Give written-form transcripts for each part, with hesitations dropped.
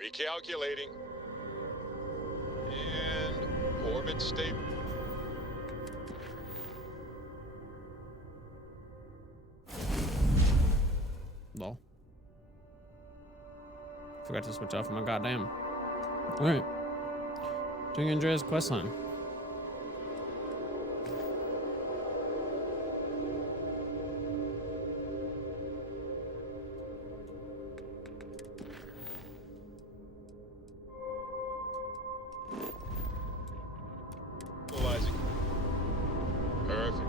Recalculating. And orbit stable. Lol. Forgot to switch off my goddamn. Alright. Doing Andrea's questline. Equalizing. Perfect.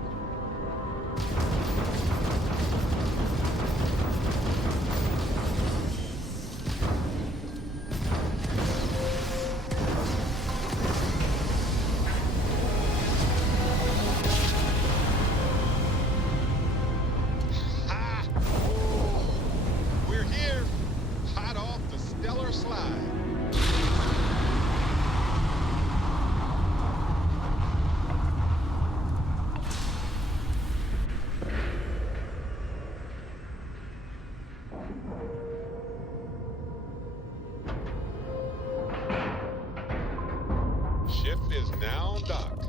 is now docked.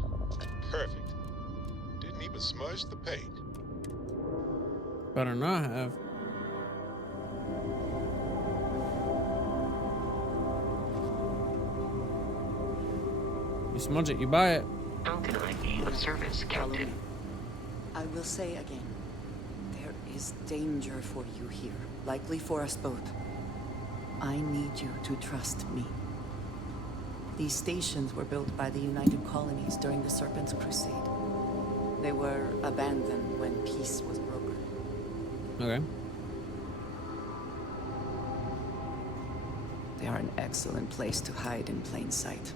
Perfect. Didn't even smudge the paint. Better not have. You smudge it, you buy it. How can I be of service, Captain? I will say again, there is danger for you here, likely for us both. I need you to trust me. These stations were built by the United Colonies during the Serpent's Crusade. They were abandoned when peace was brokered. Okay. They are an excellent place to hide in plain sight.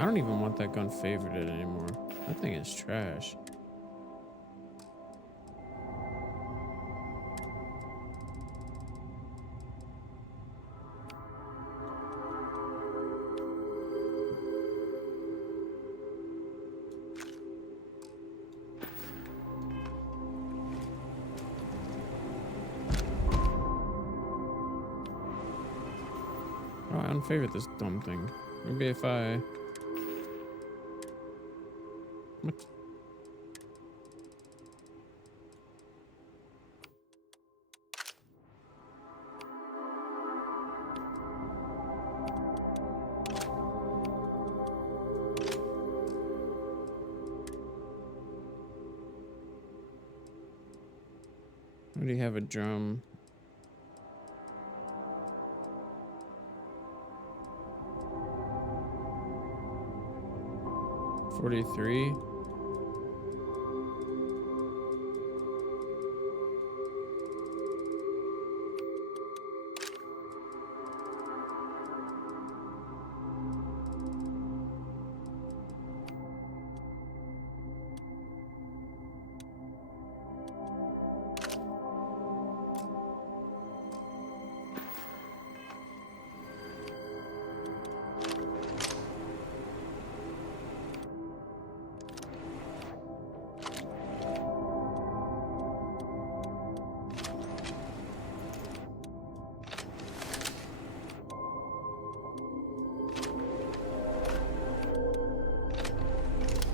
I don't even want that gun favorited anymore. That thing is trash. Oh, I unfavorite this dumb thing. Maybe if I... What? Where do you have a drum? $43.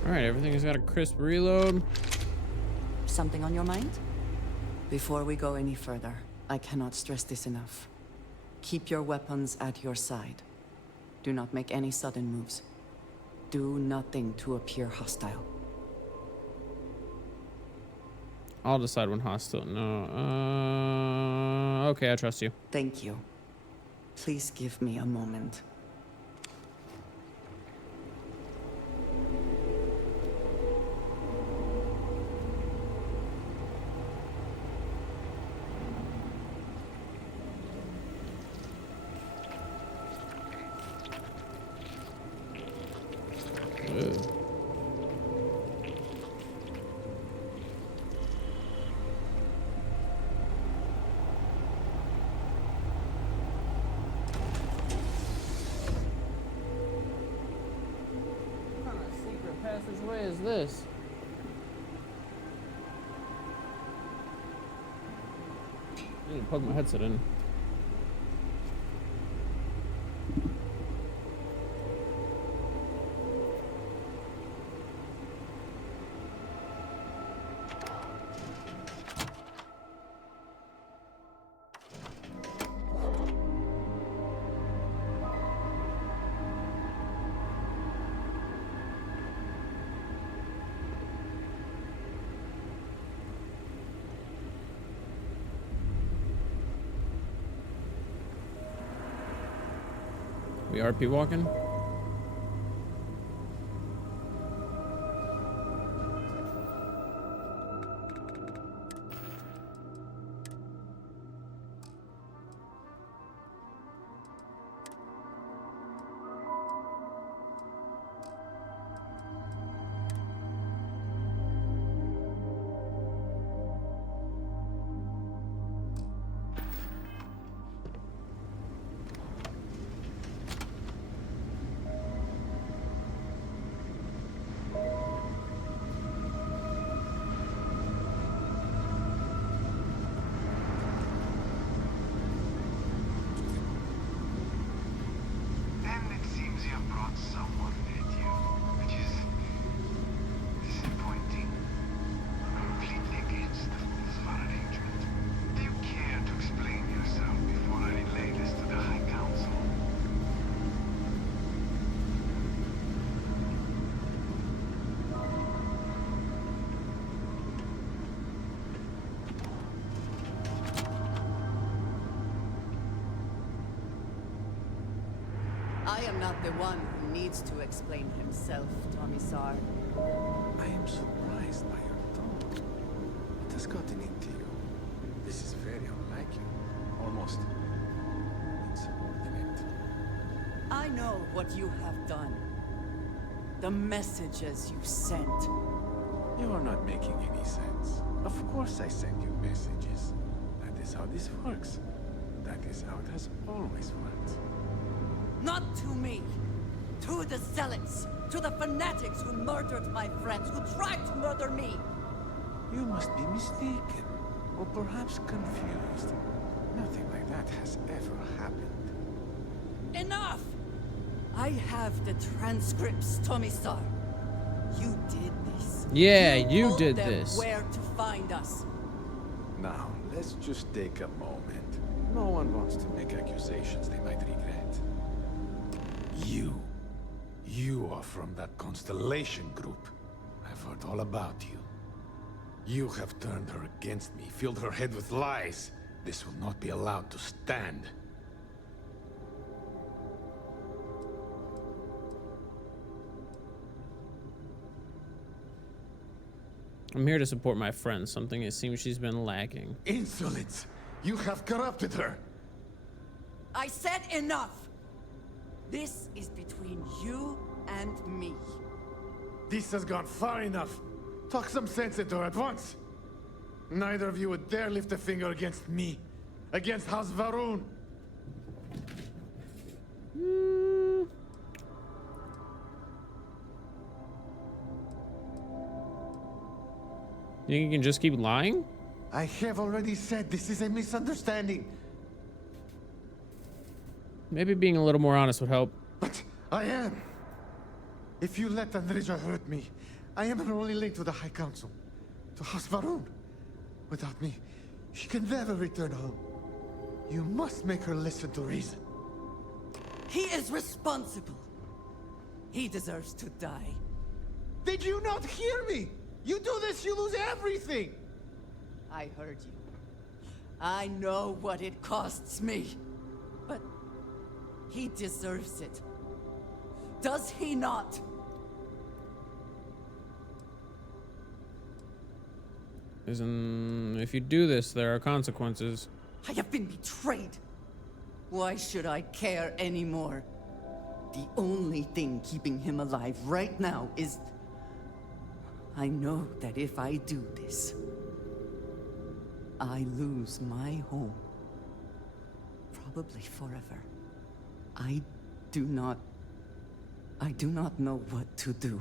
All right, everything's got a crisp reload. Something on your mind? Before we go any further, I cannot stress this enough. Keep your weapons at your side. Do not make any sudden moves. Do nothing to appear hostile. I'll decide when hostile. No. Okay, I trust you. Thank you. Please give me a moment. What kind of secret passageway is this? I need to plug my headset in. We RP walking? brought someone with you, which is disappointing. Completely against the rules of our arrangement. Do you care to explain yourself before I relay this to the High Council? I am not the one who needs to explain himself, Commissar. I am surprised by your tone. What has gotten into you? This is very unlike you. Almost insubordinate. I know what you have done. The messages you sent. You are not making any sense. Of course I send you messages. That is how this works. That is how it has always worked. Not to me. To the zealots. To the fanatics who murdered my friends, who tried to murder me. You must be mistaken. Or perhaps confused. Nothing like that has ever happened. Enough! I have the transcripts, Commissar. You did this. Yeah, you told did them this. where to find us. Now, let's just take a moment. No one wants to make accusations they might regret. You are from that Constellation group. I've heard all about you. You have turned her against me, filled her head with lies. This will not be allowed to stand. I'm here to support my friend, something it seems she's been lacking. Insolence! You have corrupted her! I said enough! This is between you and me. This has gone far enough. Talk some sense into her at once. Neither of you would dare lift a finger against me. Against House Varun. You think you can just keep lying? I have already said this is a misunderstanding. Maybe being a little more honest would help. But I am. If you let Andreja hurt me, I am her only link to the High Council. To House Varun. Without me, she can never return home. You must make her listen to reason. He is responsible. He deserves to die. Did you not hear me? You do this, you lose everything! I heard you. I know what it costs me. But he deserves it. Does he not? If you do this, there are consequences. I have been betrayed. Why should I care anymore? The only thing keeping him alive right now is... I know that if I do this, I lose my home. Probably forever. I do not know what to do.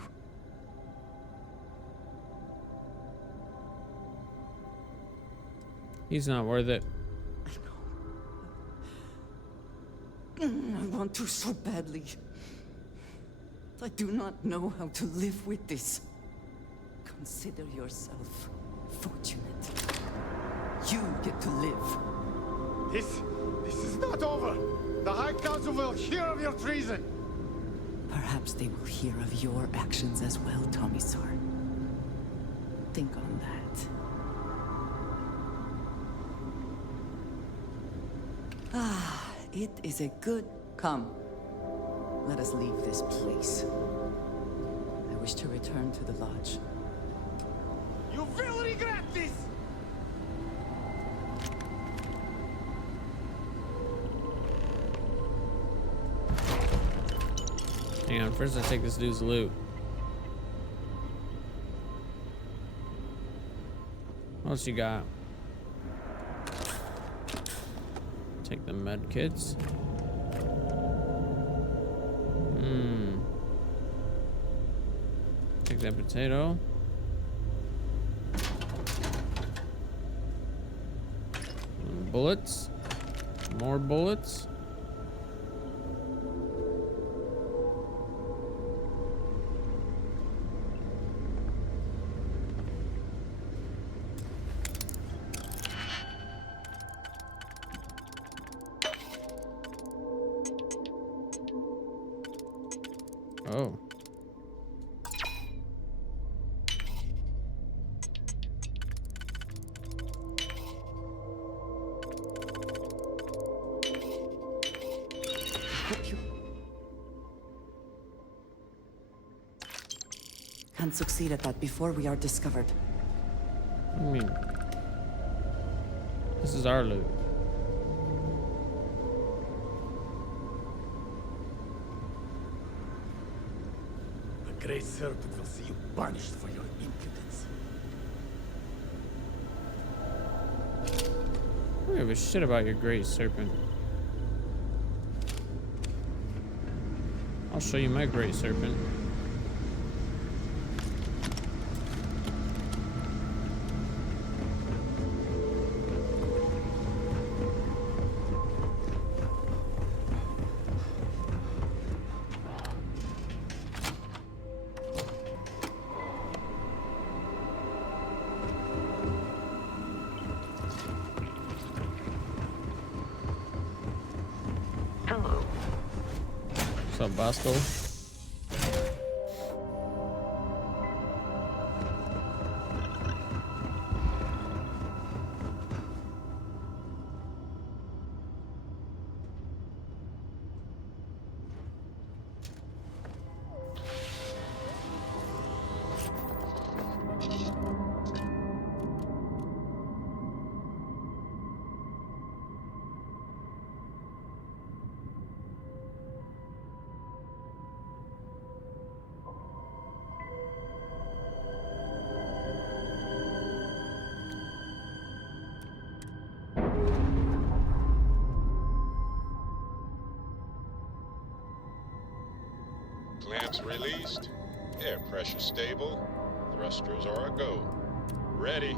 He's not worth it. I know. I want to so badly. I do not know how to live with this. Consider yourself fortunate. You get to live. This is not over. The High Council will hear of your treason. Perhaps they will hear of your actions as well, Commissar. Think on that. Ah, it is a good... Come. Let us leave this place. I wish to return to the lodge. You will regret this! Hang on, first I take this dude's loot. What else you got? Take the med kits. Take that potato. Bullets. More bullets. Oh. Can't succeed at that before we are discovered. I mean, this is our loot. The Great Serpent will see you punished for your impudence. I don't give a shit about your great serpent. I'll show you my great serpent. Hello. What's up, Bosco? Clamps released. Air pressure stable. Thrusters are a go. Ready.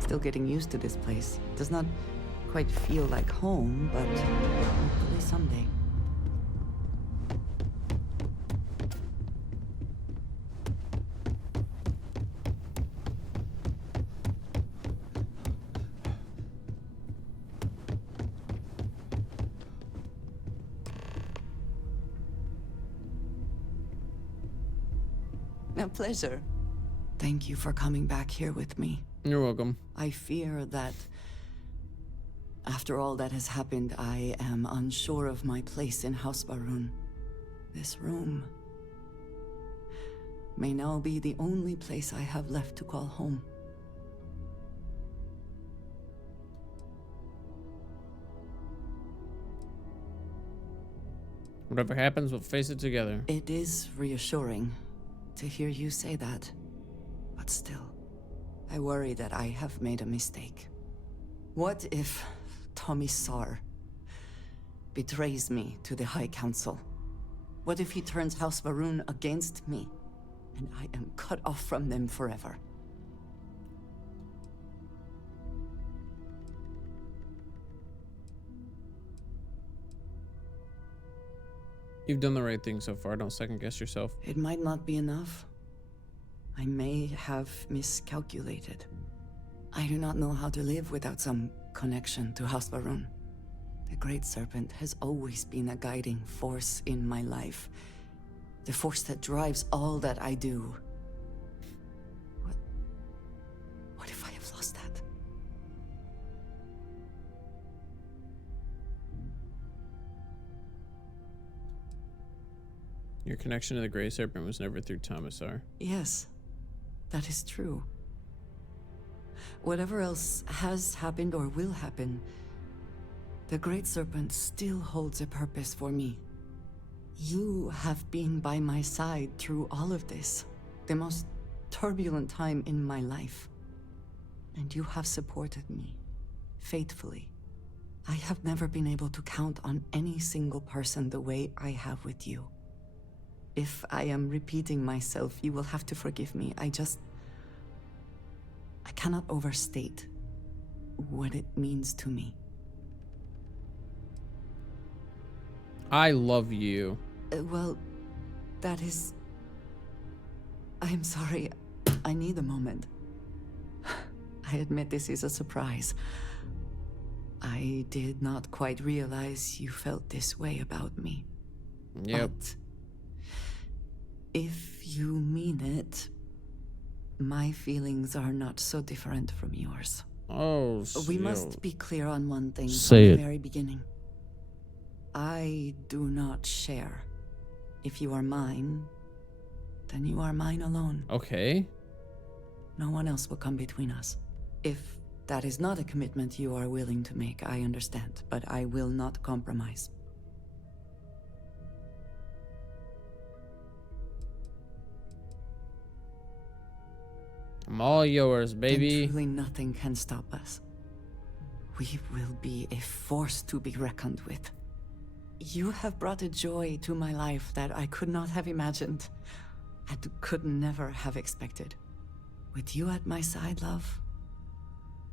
Still getting used to this place. Does not quite feel like home, but hopefully someday. A pleasure. Thank you for coming back here with me. You're welcome. I fear that after all that has happened, I am unsure of my place in House Baroon. This room may now be the only place I have left to call home. Whatever happens, we'll face it together. It is reassuring to hear you say that, but still, I worry that I have made a mistake. What if Tommy betrays me to the High Council? What if he turns House Baroon against me, and I am cut off from them forever? You've done the right thing so far. Don't second guess yourself. It might not be enough. I may have miscalculated. I do not know how to live without some connection to House Baroon. The Great Serpent has always been a guiding force in my life. The force that drives all that I do. Your connection to the Grey Serpent was never through Thomasar. Yes, that is true. Whatever else has happened or will happen, the Great Serpent still holds a purpose for me. You have been by my side through all of this, the most turbulent time in my life. And you have supported me, faithfully. I have never been able to count on any single person the way I have with you. If I am repeating myself, you will have to forgive me. I cannot overstate what it means to me. I love you. Well, that is... I'm sorry. I need a moment. I admit this is a surprise. I did not quite realize you felt this way about me. Yep. But if you mean it, my feelings are not so different from yours. Oh, We must be clear on one thing Say from it. the very beginning. I do not share. If you are mine, then you are mine alone. Okay. No one else will come between us. If that is not a commitment you are willing to make, I understand, but I will not compromise. I'm all yours, Then baby. truly nothing can stop us. We will be a force to be reckoned with. You have brought a joy to my life that I could not have imagined and could never have expected. With you at my side, love,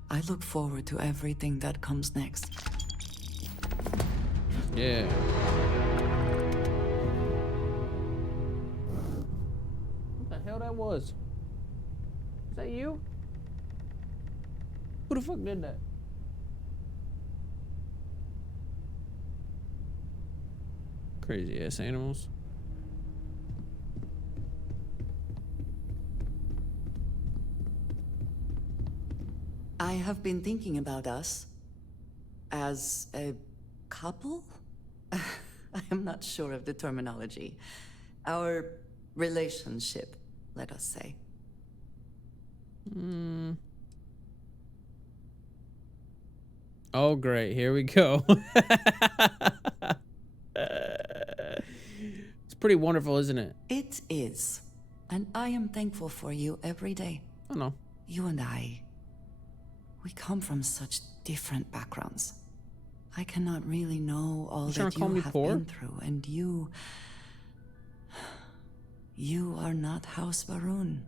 I look forward to everything that comes next. Yeah. What the hell that was? Is that you? Who the fuck did that? Crazy ass animals. I have been thinking about us as a couple? I am not sure of the terminology. Our relationship, let us say. Oh, great. Here we go. It's pretty wonderful, isn't it? It is. And I am thankful for you every day. I don't know. You and I, we come from such different backgrounds. I cannot really know all You trying that to call you me have poor? been through, and you are not House Varun.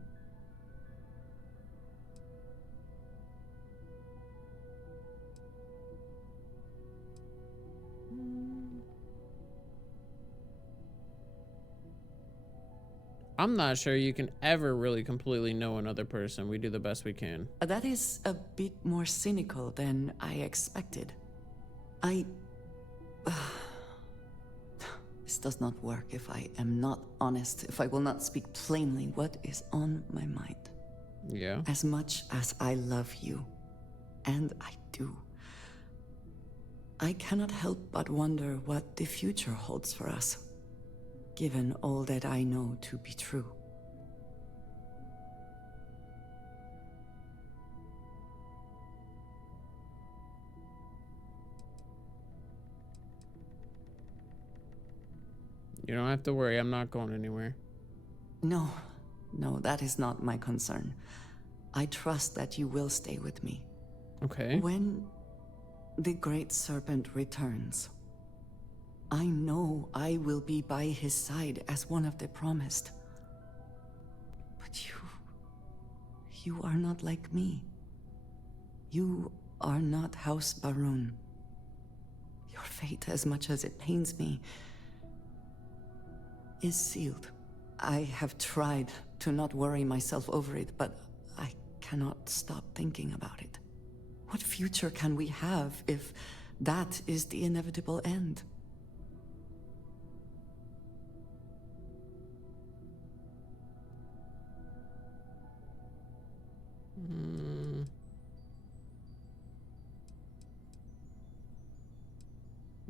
I'm not sure you can ever really completely know another person. We do the best we can. That is a bit more cynical than I expected. This does not work if I am not honest, if I will not speak plainly what is on my mind. Yeah. As much as I love you, and I do, I cannot help but wonder what the future holds for us, given all that I know to be true. You don't have to worry. I'm not going anywhere. No, that is not my concern. I trust that you will stay with me. Okay. When the Great Serpent returns, I know I will be by his side as one of the promised. But you are not like me. You are not House Varun. Your fate, as much as it pains me, is sealed. I have tried to not worry myself over it, but I cannot stop thinking about it. What future can we have if that is the inevitable end?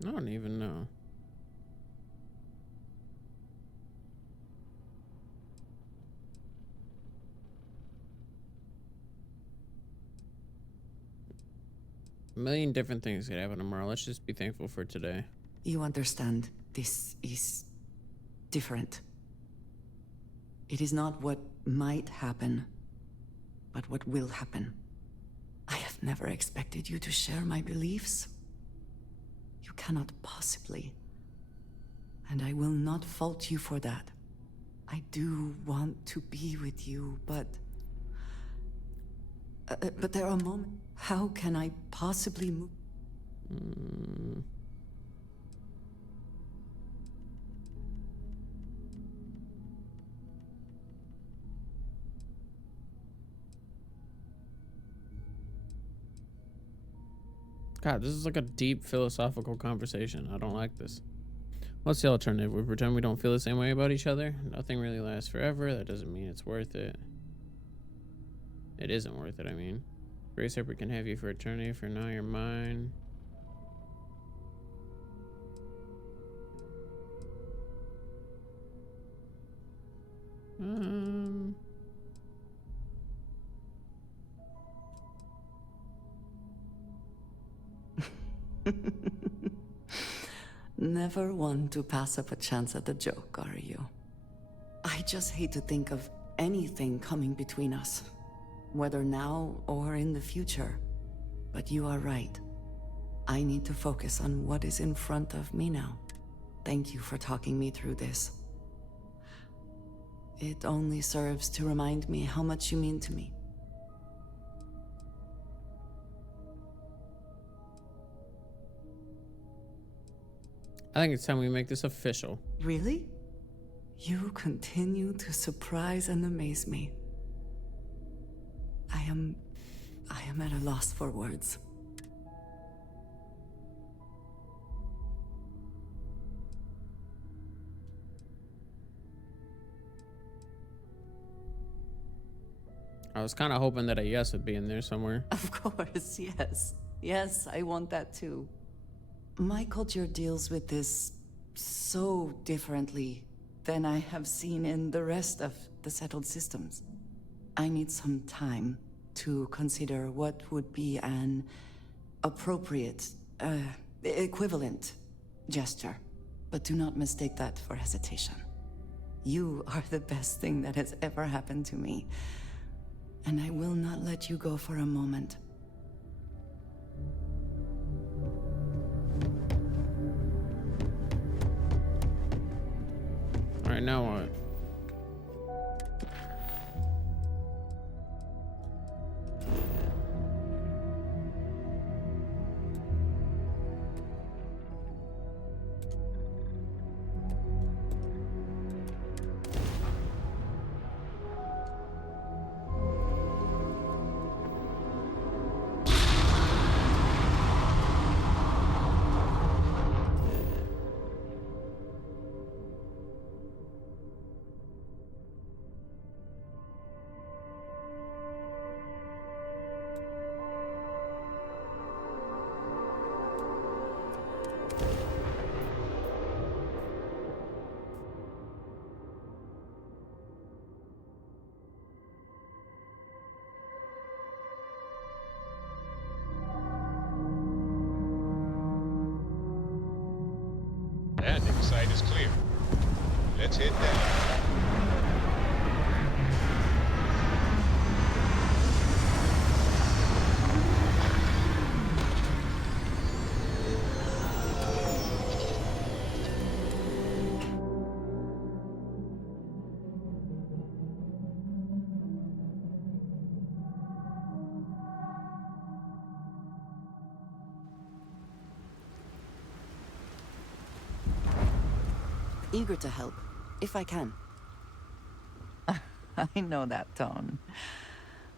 I don't even know. A million different things could happen tomorrow. Let's just be thankful for today. You understand, this is different. It is not what might happen, but what will happen. I have never expected you to share my beliefs. You cannot possibly. And I will not fault you for that. I do want to be with you, but there are moments. How can I possibly move? God, this is like a deep philosophical conversation. I don't like this. What's the alternative? We pretend we don't feel the same way about each other? Nothing really lasts forever. That doesn't mean it's worth it. It isn't worth it, I mean. Grace Harper can have you for eternity. For now, you're mine. Never one to pass up a chance at a joke, are you? I just hate to think of anything coming between us, whether now or in the future. But you are right. I need to focus on what is in front of me now. Thank you for talking me through this. It only serves to remind me how much you mean to me. I think it's time we make this official. Really? You continue to surprise and amaze me. I am at a loss for words. I was kind of hoping that a yes would be in there somewhere. Of course, yes. Yes, I want that too. My culture deals with this so differently than I have seen in the rest of the settled systems. I need some time to consider what would be an appropriate, equivalent gesture. But do not mistake that for hesitation. You are the best thing that has ever happened to me, and I will not let you go for a moment. All right, now what? That nigga side is clear. Let's hit that. Eager to help, if I can. I know that tone.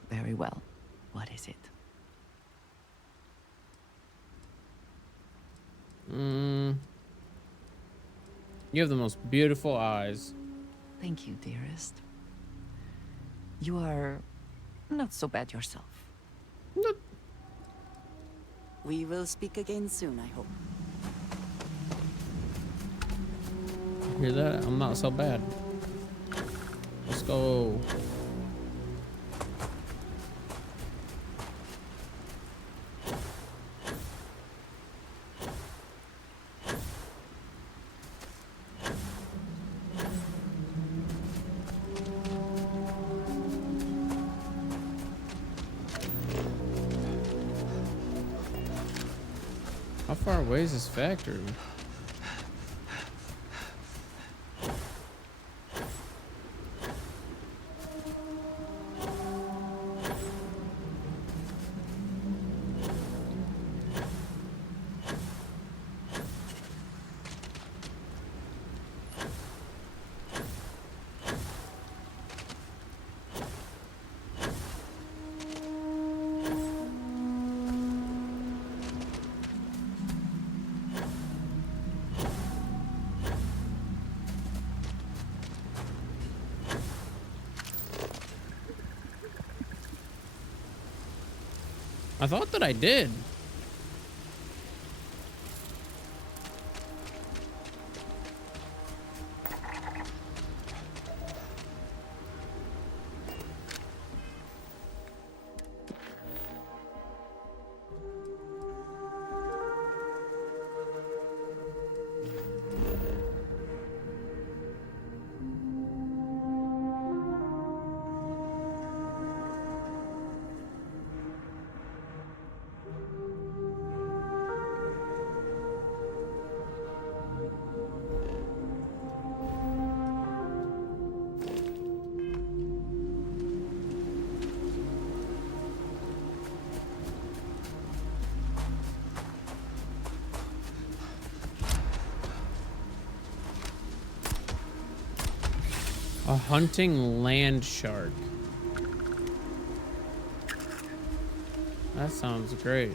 Very well. What is it? You have the most beautiful eyes. Thank you, dearest. You are not so bad yourself. We will speak again soon, I hope. Hear that? I'm not so bad. Let's go. How far away is this factory? I thought that I did. A hunting land shark. That sounds great.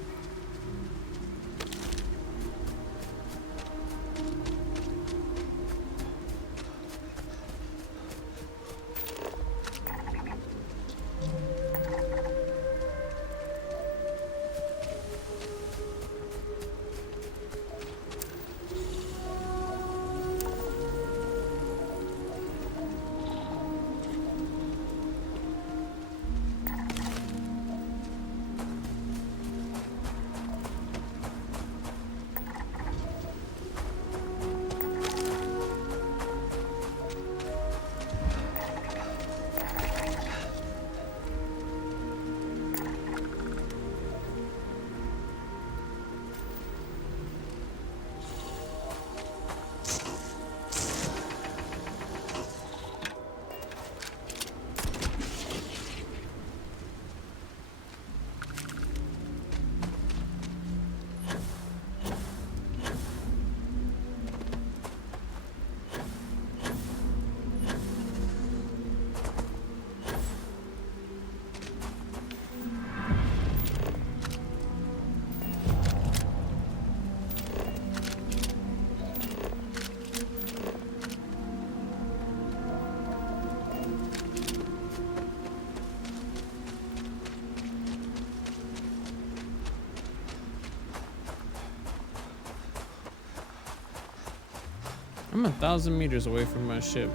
I'm 1,000 meters away from my ship.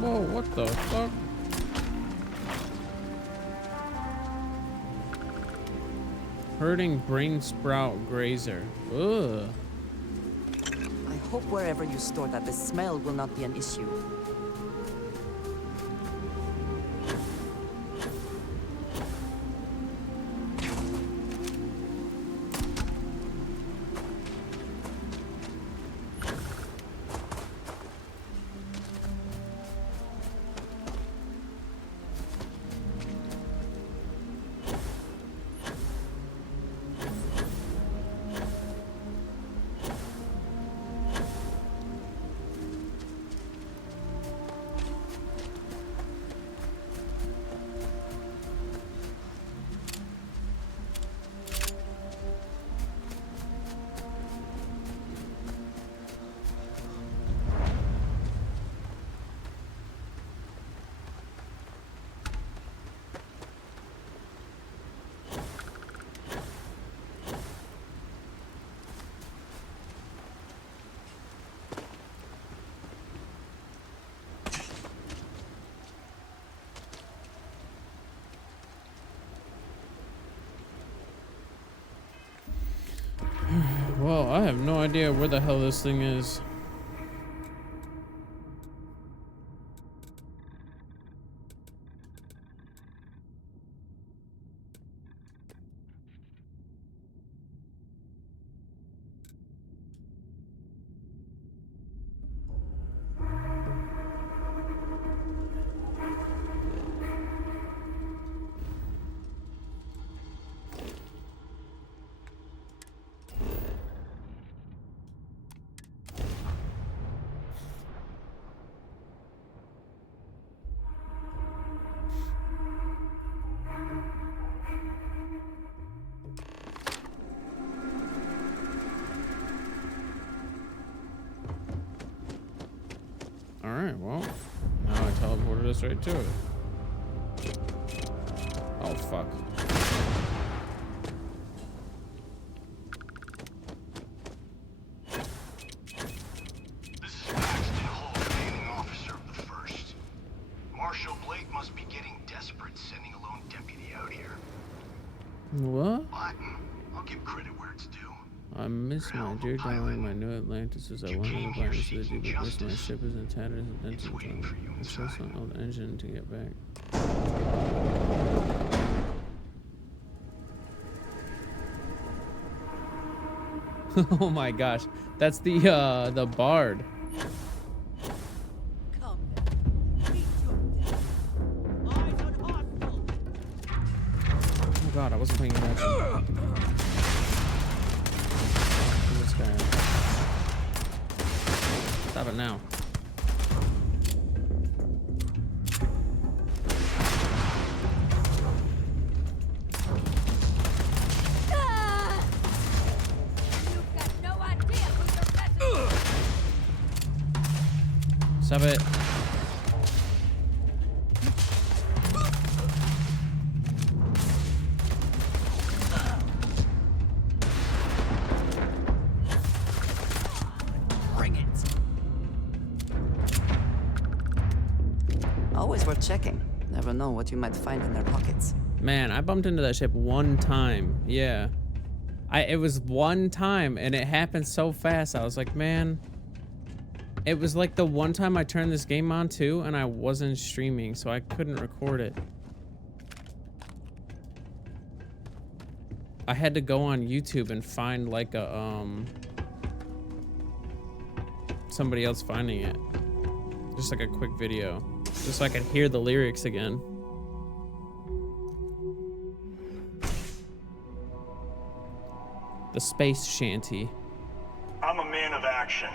Whoa, what the fuck? Herding brain sprout grazer. Ugh. I hope wherever you store that, the smell will not be an issue. Well, I have no idea where the hell this thing is. Alright, well. Now I teleported us right to it. Oh, fuck. This is Paxton Hall, commanding officer of the 1st. Marshal Blake must be getting desperate sending a lone deputy out here. What? But I'll give credit where it's due. I miss my dear darling, my new Atlantis as I went in the blackness of the deep abyss. My ship is in tatters and dented. I trust on the engine to get back. Oh my gosh, that's the bard. Come. Meet your death. Eyes on hostile. Oh god, I wasn't paying attention. This guy. Stop it now. You've got no idea who you're messing with. Stop it. Bring it. Always worth checking. Never know what you might find in their pockets. Man, I bumped into that ship one time. Yeah. It was one time and it happened so fast. I was like, man. It was like the one time I turned this game on too and I wasn't streaming, so I couldn't record it. I had to go on YouTube and find like a somebody else finding it. Just like a quick video. Just so I could hear the lyrics again. The space shanty. I'm a man of action.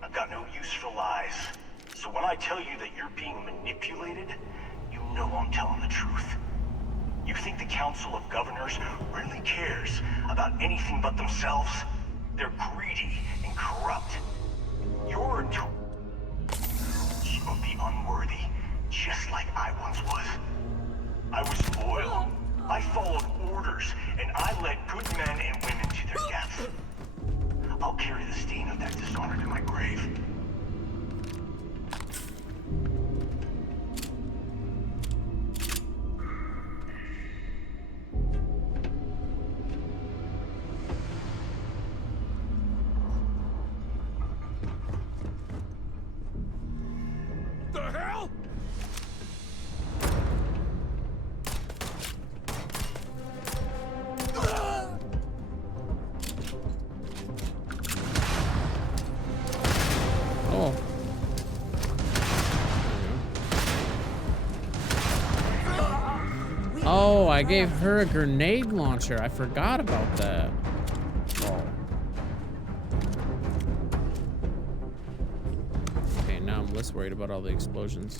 I've got no use for lies. So when I tell you that you're being manipulated, you know I'm telling the truth. You think the Council of Governors really cares about anything but themselves? They're greedy and corrupt. You're a tool of the unworthy, just like I once was. I was loyal. I followed orders, and I led good men and women to their deaths. I'll carry the stain of that dishonor to my grave. The hell? Oh. Oh, I gave her a grenade launcher. I forgot about that. Oh. Okay, now I'm less worried about all the explosions.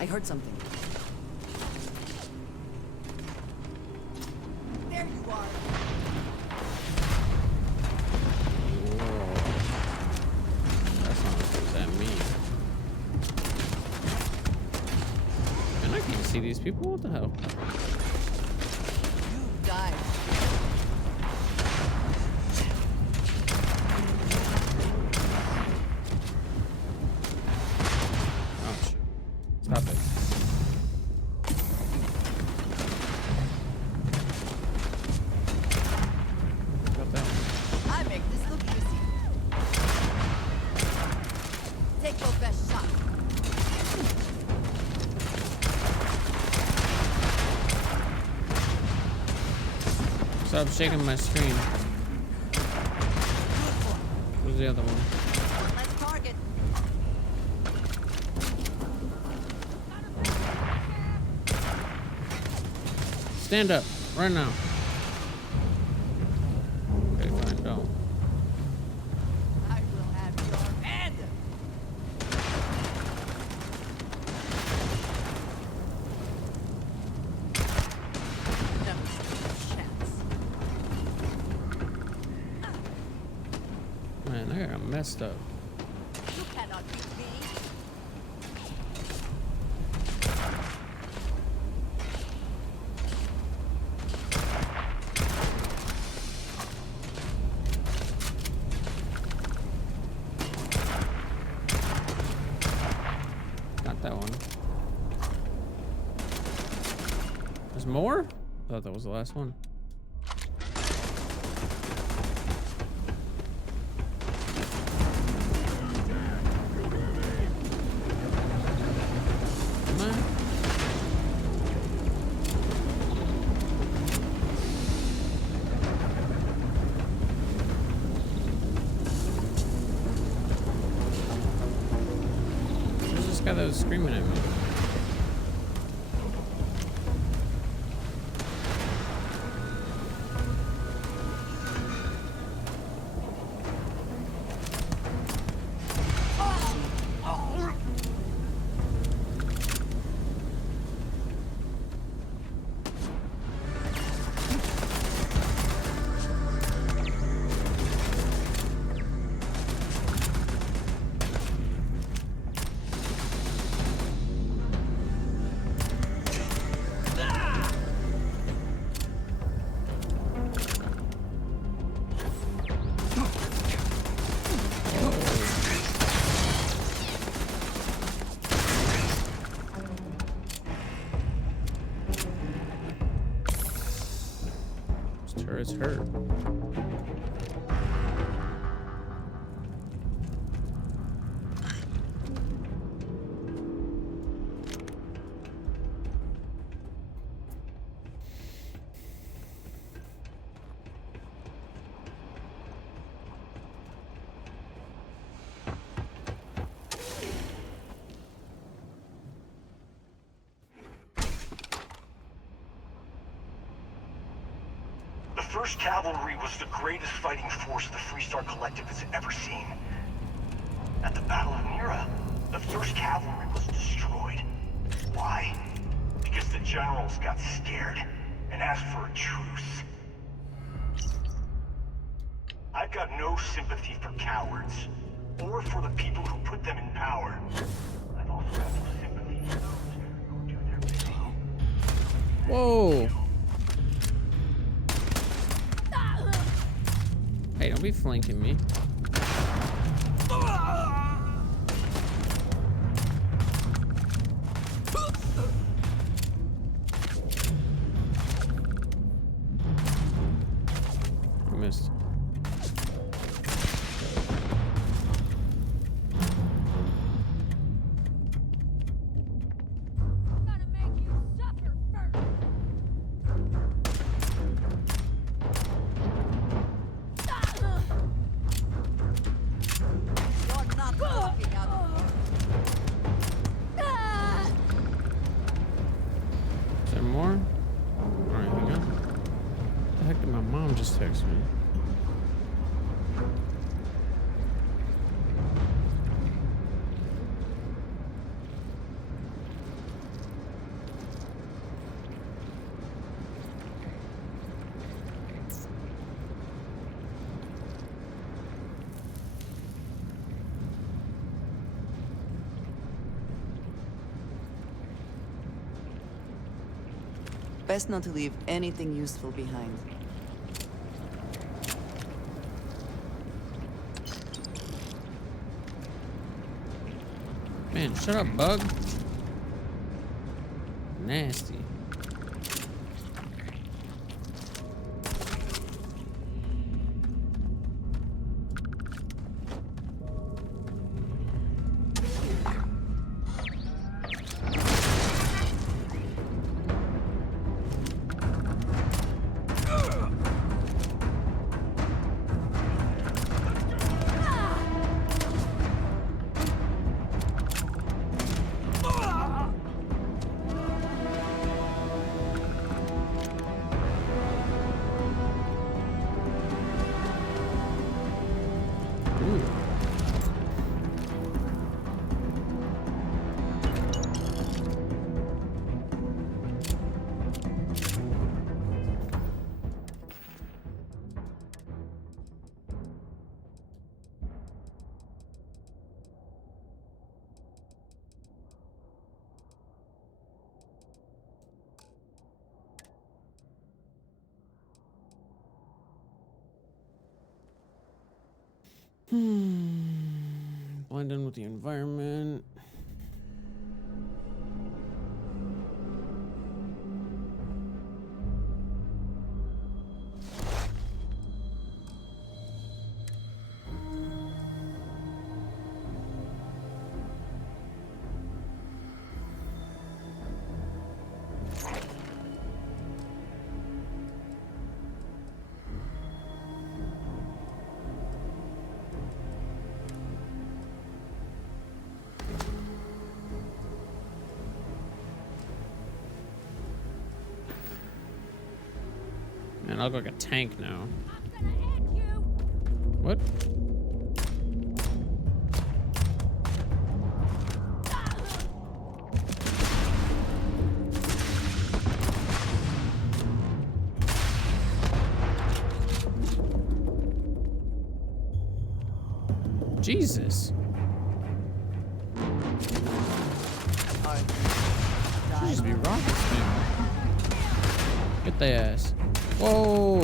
I heard something. There you are. Whoa. That's not what does that mean. And I can't see these people. What the hell? You died. Ouch. Stop it. Got that one. I make this look easy. Take your best shot. Stop shaking my screen. Where's the other one? Let's target. Stand up right now. Okay, fine, don't. I will have your head. Man, I got messed up. You cannot beat me. Got that one. There's more? I thought that was the last one. Come on. Who's this guy that was screaming at me? This turret's hurt. The 1st Cavalry was the greatest fighting force the Freestar Collective has ever seen. At the Battle of Mira, the 1st Cavalry was destroyed. Why? Because the generals got scared and asked for a truce. I've got no sympathy for cowards, or for the people who put them in power. I've also got no sympathy for those who do their bidding. Whoa. Hey, don't be flanking me. I missed. Gonna make you suffer first. You're not walking out of here. Is there more? Alright, hang on. What the heck did my mom just text me? Best not to leave anything useful behind. Man, shut up, bug. Nasty. Blend in with the environment. Man, I look like a tank now. I'm gonna end you. What? Jesus. Should just be rockets, man. Get their ass. Whoa.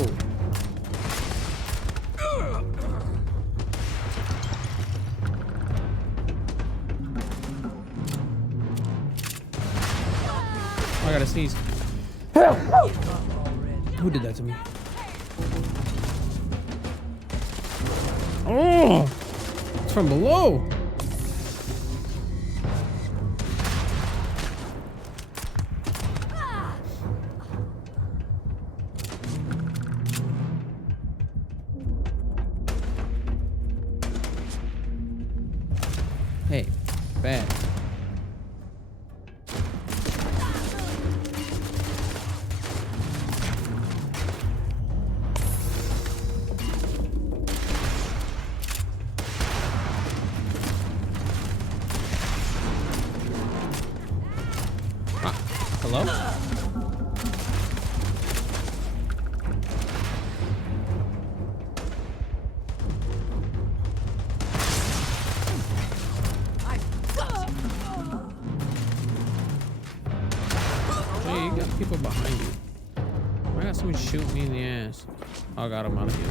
I gotta sneeze. Who did that to me? Oh! It's from below. Hey, bad. Hello? Hey, you got people behind you. I got someone shooting me in the ass. Oh, God, I'm out of here.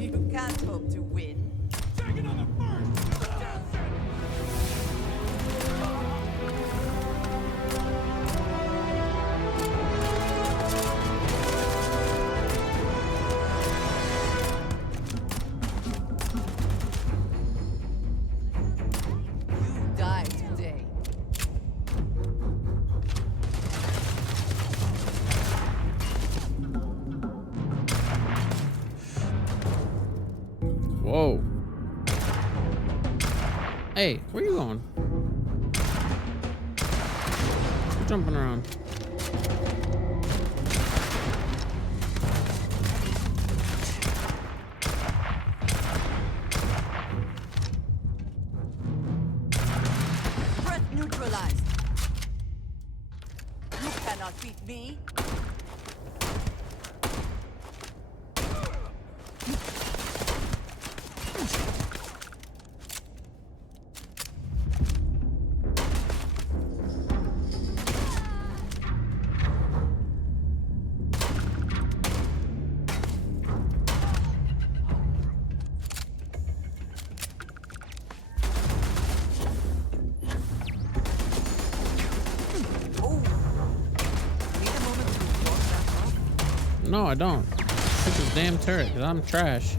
You can't hope to win. You die today. Whoa. Hey, where you going? You're jumping around. Threat neutralized. You cannot beat me. No, I don't. Pick this damn turret, because I'm trash.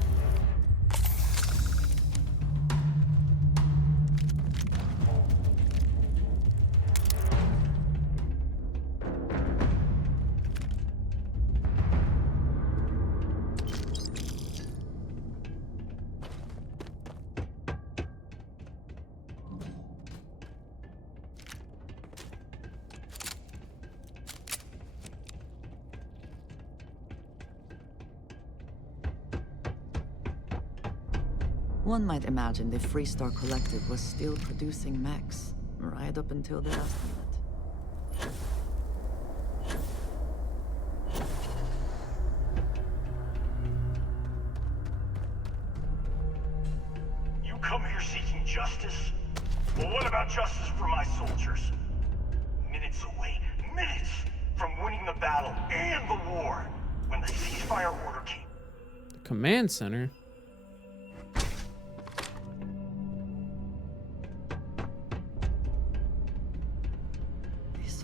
One might imagine the Freestar Collective was still producing mechs right up until the last minute. my soldiers. Minutes away, minutes from winning the battle and the war, when the ceasefire order came. The command center. This.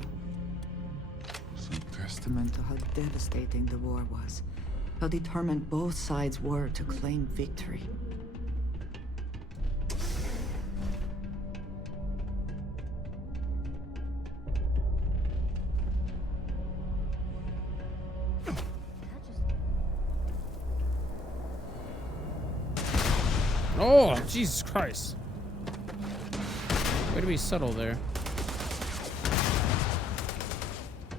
Some testament to how devastating the war was. How determined both sides were to claim victory. Oh, Jesus Christ. Way to be subtle there.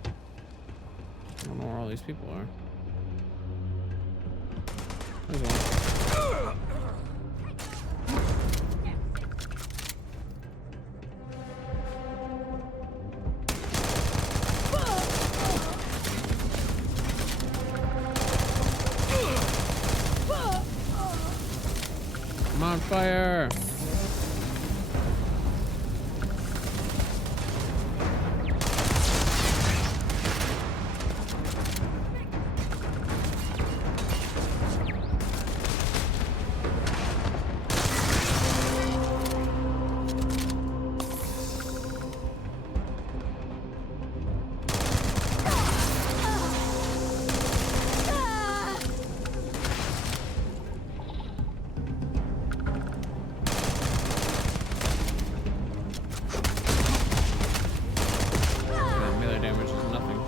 I don't know where all these people are. There's one. I'm on fire. Melee damage is nothing.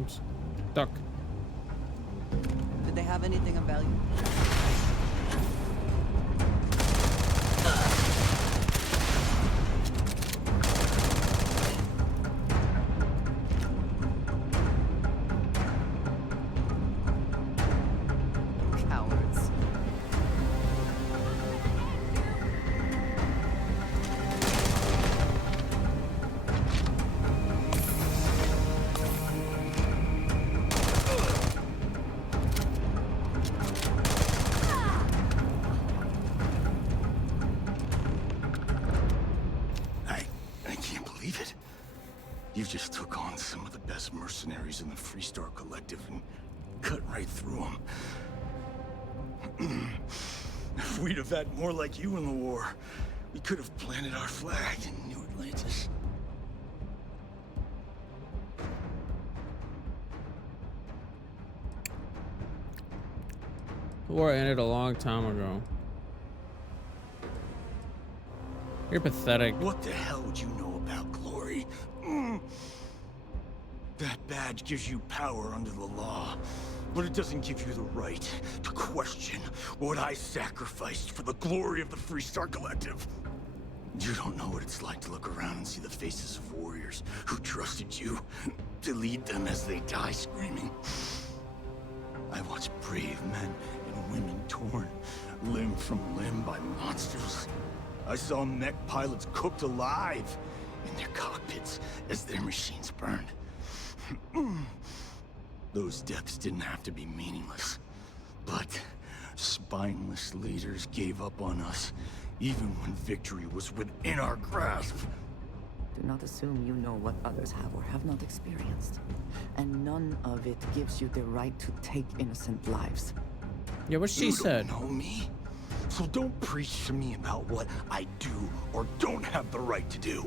Oops. Duck. Did they have anything of value? Cowards. I can't believe it. You just took on some of the best mercenaries in the Freestar Collective and cut right through them. If we'd have had more like you in the war, we could have planted our flag in New Atlantis. The war ended a long time ago. You're pathetic. What the hell would you know about glory? That badge gives you power under the law, but it doesn't give you the right to question what I sacrificed for the glory of the Freestar Collective. You don't know what it's like to look around and see the faces of warriors who trusted you to lead them as they die screaming. I watched brave men and women torn limb from limb by monsters. I saw mech pilots cooked alive in their cockpits as their machines burned. Those deaths didn't have to be meaningless, but spineless leaders gave up on us, even when victory was within our grasp. Do not assume you know what others have or have not experienced. And none of it gives you the right to take innocent lives. Yeah, what she said. You don't know me, so don't preach to me about what I do or don't have the right to do.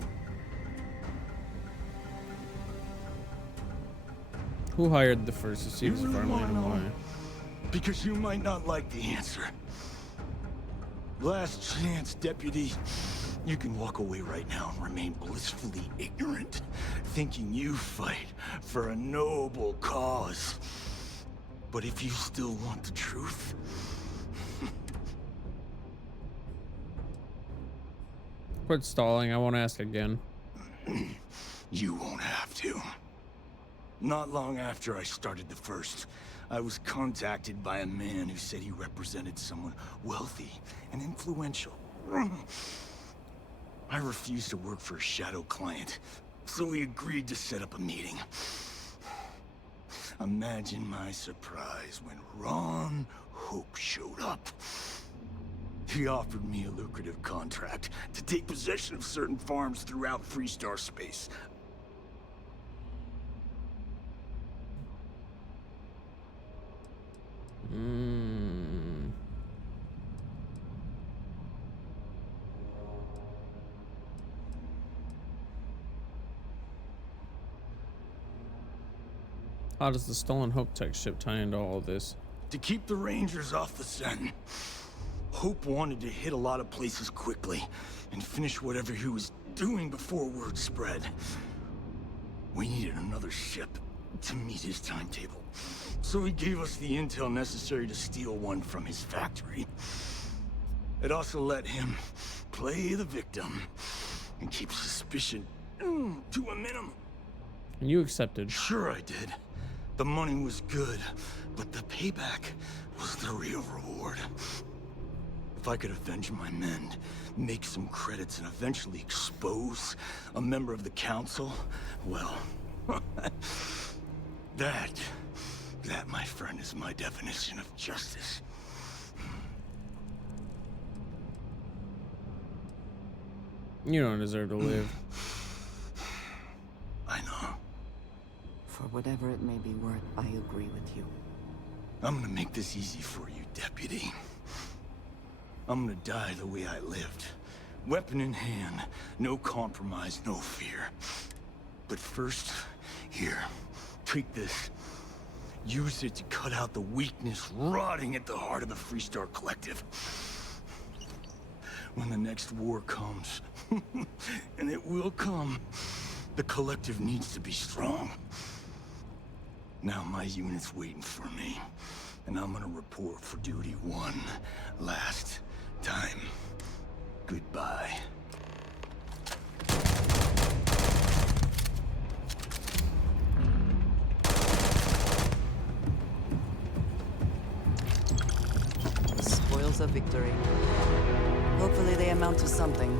Who hired the first to see You this really farmland wanna and know? why? Because you might not like the answer. Last chance, deputy. You can walk away right now and remain blissfully ignorant, thinking you fight for a noble cause. But if you still want the truth... Quit stalling, I won't ask again. You won't have to. Not long after I started the first, I was contacted by a man who said he represented someone wealthy and influential. I refused to work for a shadow client, so we agreed to set up a meeting. Imagine my surprise when Ron Hope showed up. He offered me a lucrative contract to take possession of certain farms throughout Freestar space. How does the stolen Hope Tech ship tie into all of this? To keep the Rangers off the scent, Hope wanted to hit a lot of places quickly and finish whatever he was doing before word spread. We needed another ship to meet his timetable, so he gave us the intel necessary to steal one from his factory. It also let him play the victim and keep suspicion to a minimum. And you accepted. Sure I did. The money was good, but the payback was the real reward. If I could avenge my men, make some credits, and eventually expose a member of the council, well, that, my friend, is my definition of justice. You don't deserve to live. I know. For whatever it may be worth, I agree with you. I'm gonna make this easy for you, Deputy. I'm gonna die the way I lived. Weapon in hand, no compromise, no fear. But first, here, take this. Use it to cut out the weakness rotting at the heart of the Freestar Collective. When the next war comes, and it will come, the Collective needs to be strong. Now my unit's waiting for me, and I'm gonna report for duty one last time. Goodbye. The spoils of victory. Hopefully they amount to something.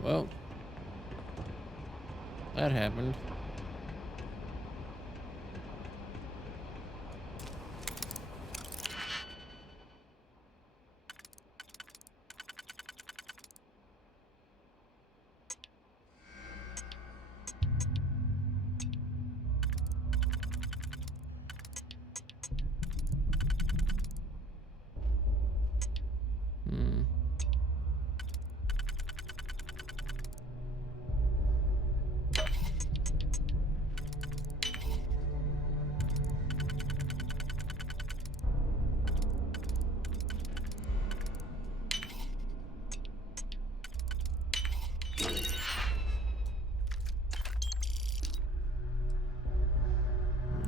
Well, that happened.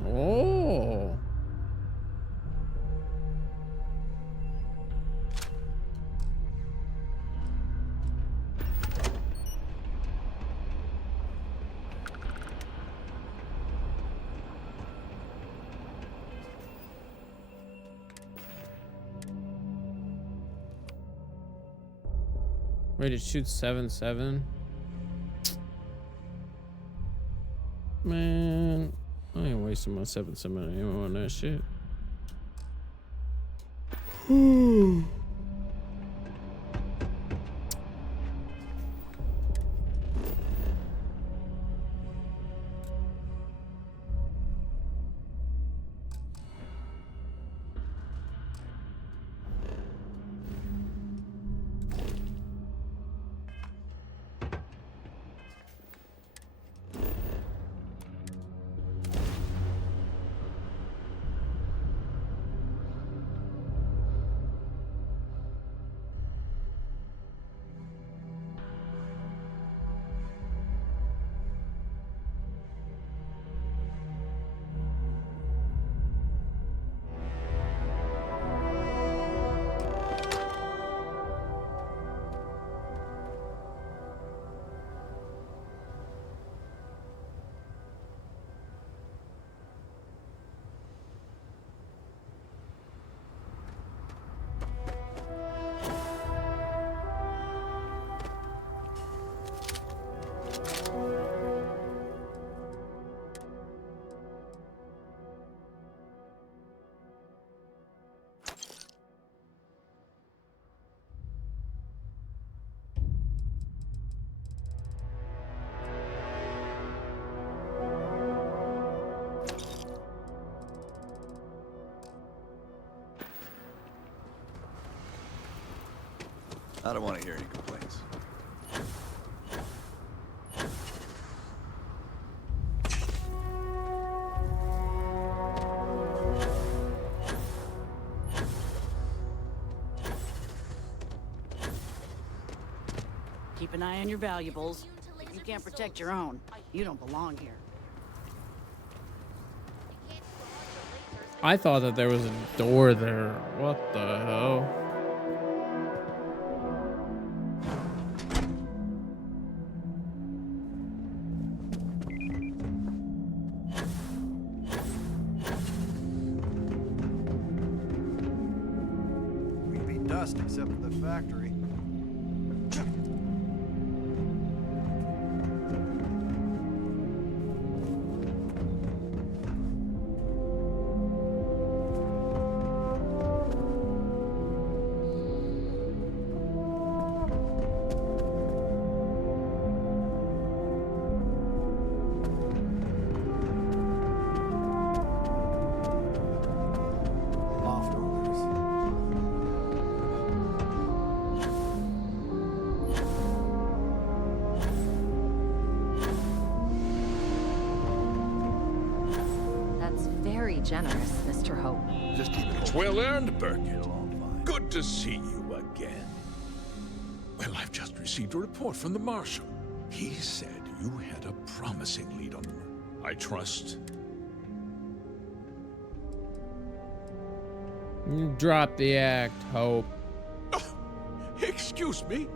Oh. Wait, it shoots 7.7. Man, I ain't wasting my 7.7 ammo on that shit. I don't want to hear any complaints. Keep an eye on your valuables. If you can't protect your own, you don't belong here. I thought that there was a door there. What the hell? We'd be dust except for the factory. Loft orders. That's very generous, Mr. Hope. Just keep it It's open. well earned, Birkin. It'll all fine. Good to see you again. Well, I've just received a report from the Marshal. He said you had a promising lead on them. I trust. Drop the act, Hope. Excuse me?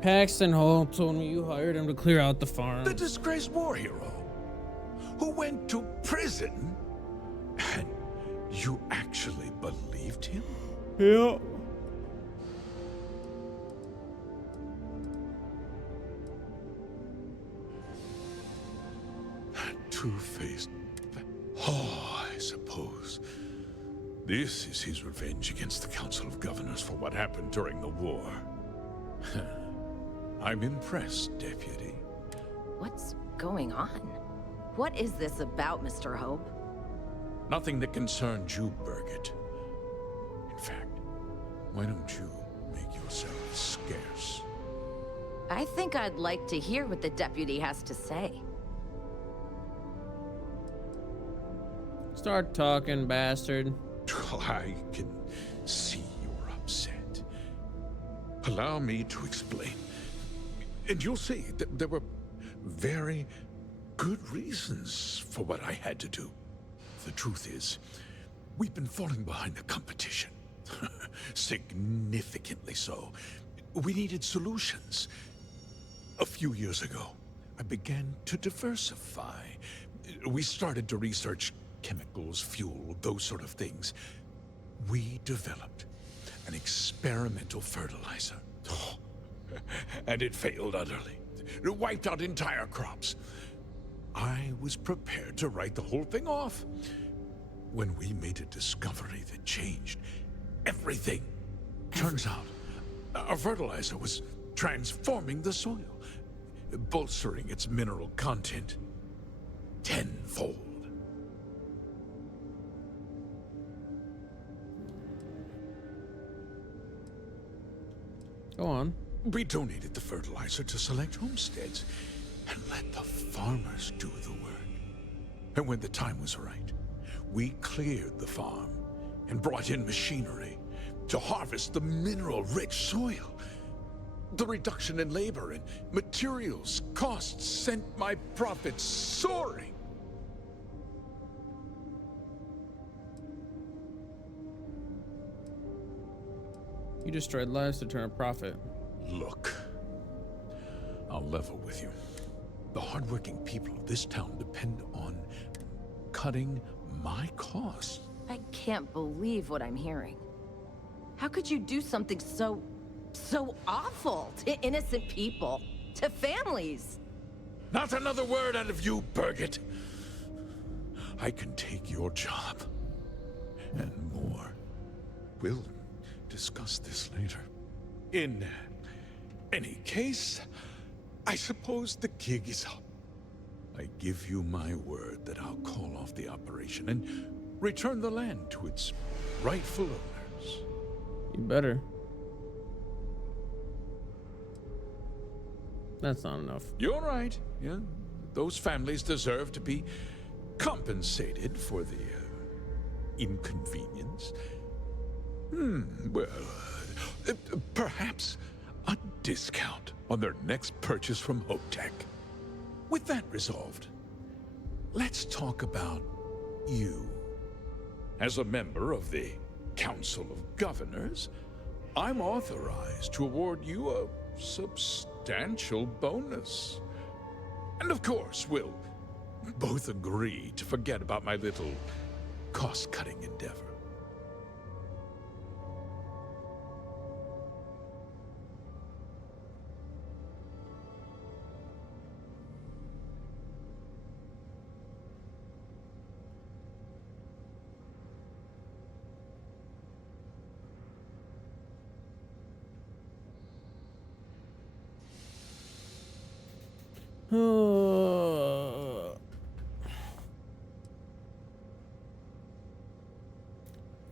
Paxton Hope told me you hired him to clear out the farm. The disgraced war hero who went to prison? And you actually believed him? Yeah. Two-faced. Oh, I suppose. This is his revenge against the Council of Governors for what happened during the war. I'm impressed, Deputy. What's going on? What is this about, Mr. Hope? Nothing that concerns you, Birgit. In fact, why don't you make yourself scarce? I think I'd like to hear what the deputy has to say. Start talking, bastard. I can see you're upset. Allow me to explain. And you'll see that there were very good reasons for what I had to do. The truth is, we've been falling behind the competition. Significantly so. We needed solutions. A few years ago, I began to diversify. We started to research chemicals, fuel, those sort of things. We developed an experimental fertilizer. And it failed utterly. It wiped out entire crops. I was prepared to write the whole thing off when we made a discovery that changed everything. Turns out, our fertilizer was transforming the soil, bolstering its mineral content tenfold. Go on. We donated the fertilizer to select homesteads and let the farmers do the work. And when the time was right, we cleared the farm and brought in machinery to harvest the mineral-rich soil. The reduction in labor and materials costs sent my profits soaring. You destroyed lives to turn a profit. Look, I'll level with you. The hardworking people of this town depend on cutting my costs. I can't believe what I'm hearing. How could you do something so awful to innocent people, to families? Not another word out of you, Birgit. I can take your job. And more. We'll discuss this later. In any case, I suppose the gig is up. I give you my word that I'll call off the operation and return the land to its rightful owners. You better. That's not enough. You're right. Yeah, those families deserve to be compensated for the inconvenience. Well, perhaps a discount on their next purchase from HopeTech. With that resolved, let's talk about you. As a member of the Council of Governors, I'm authorized to award you a substantial bonus. And of course, we'll both agree to forget about my little cost-cutting endeavor.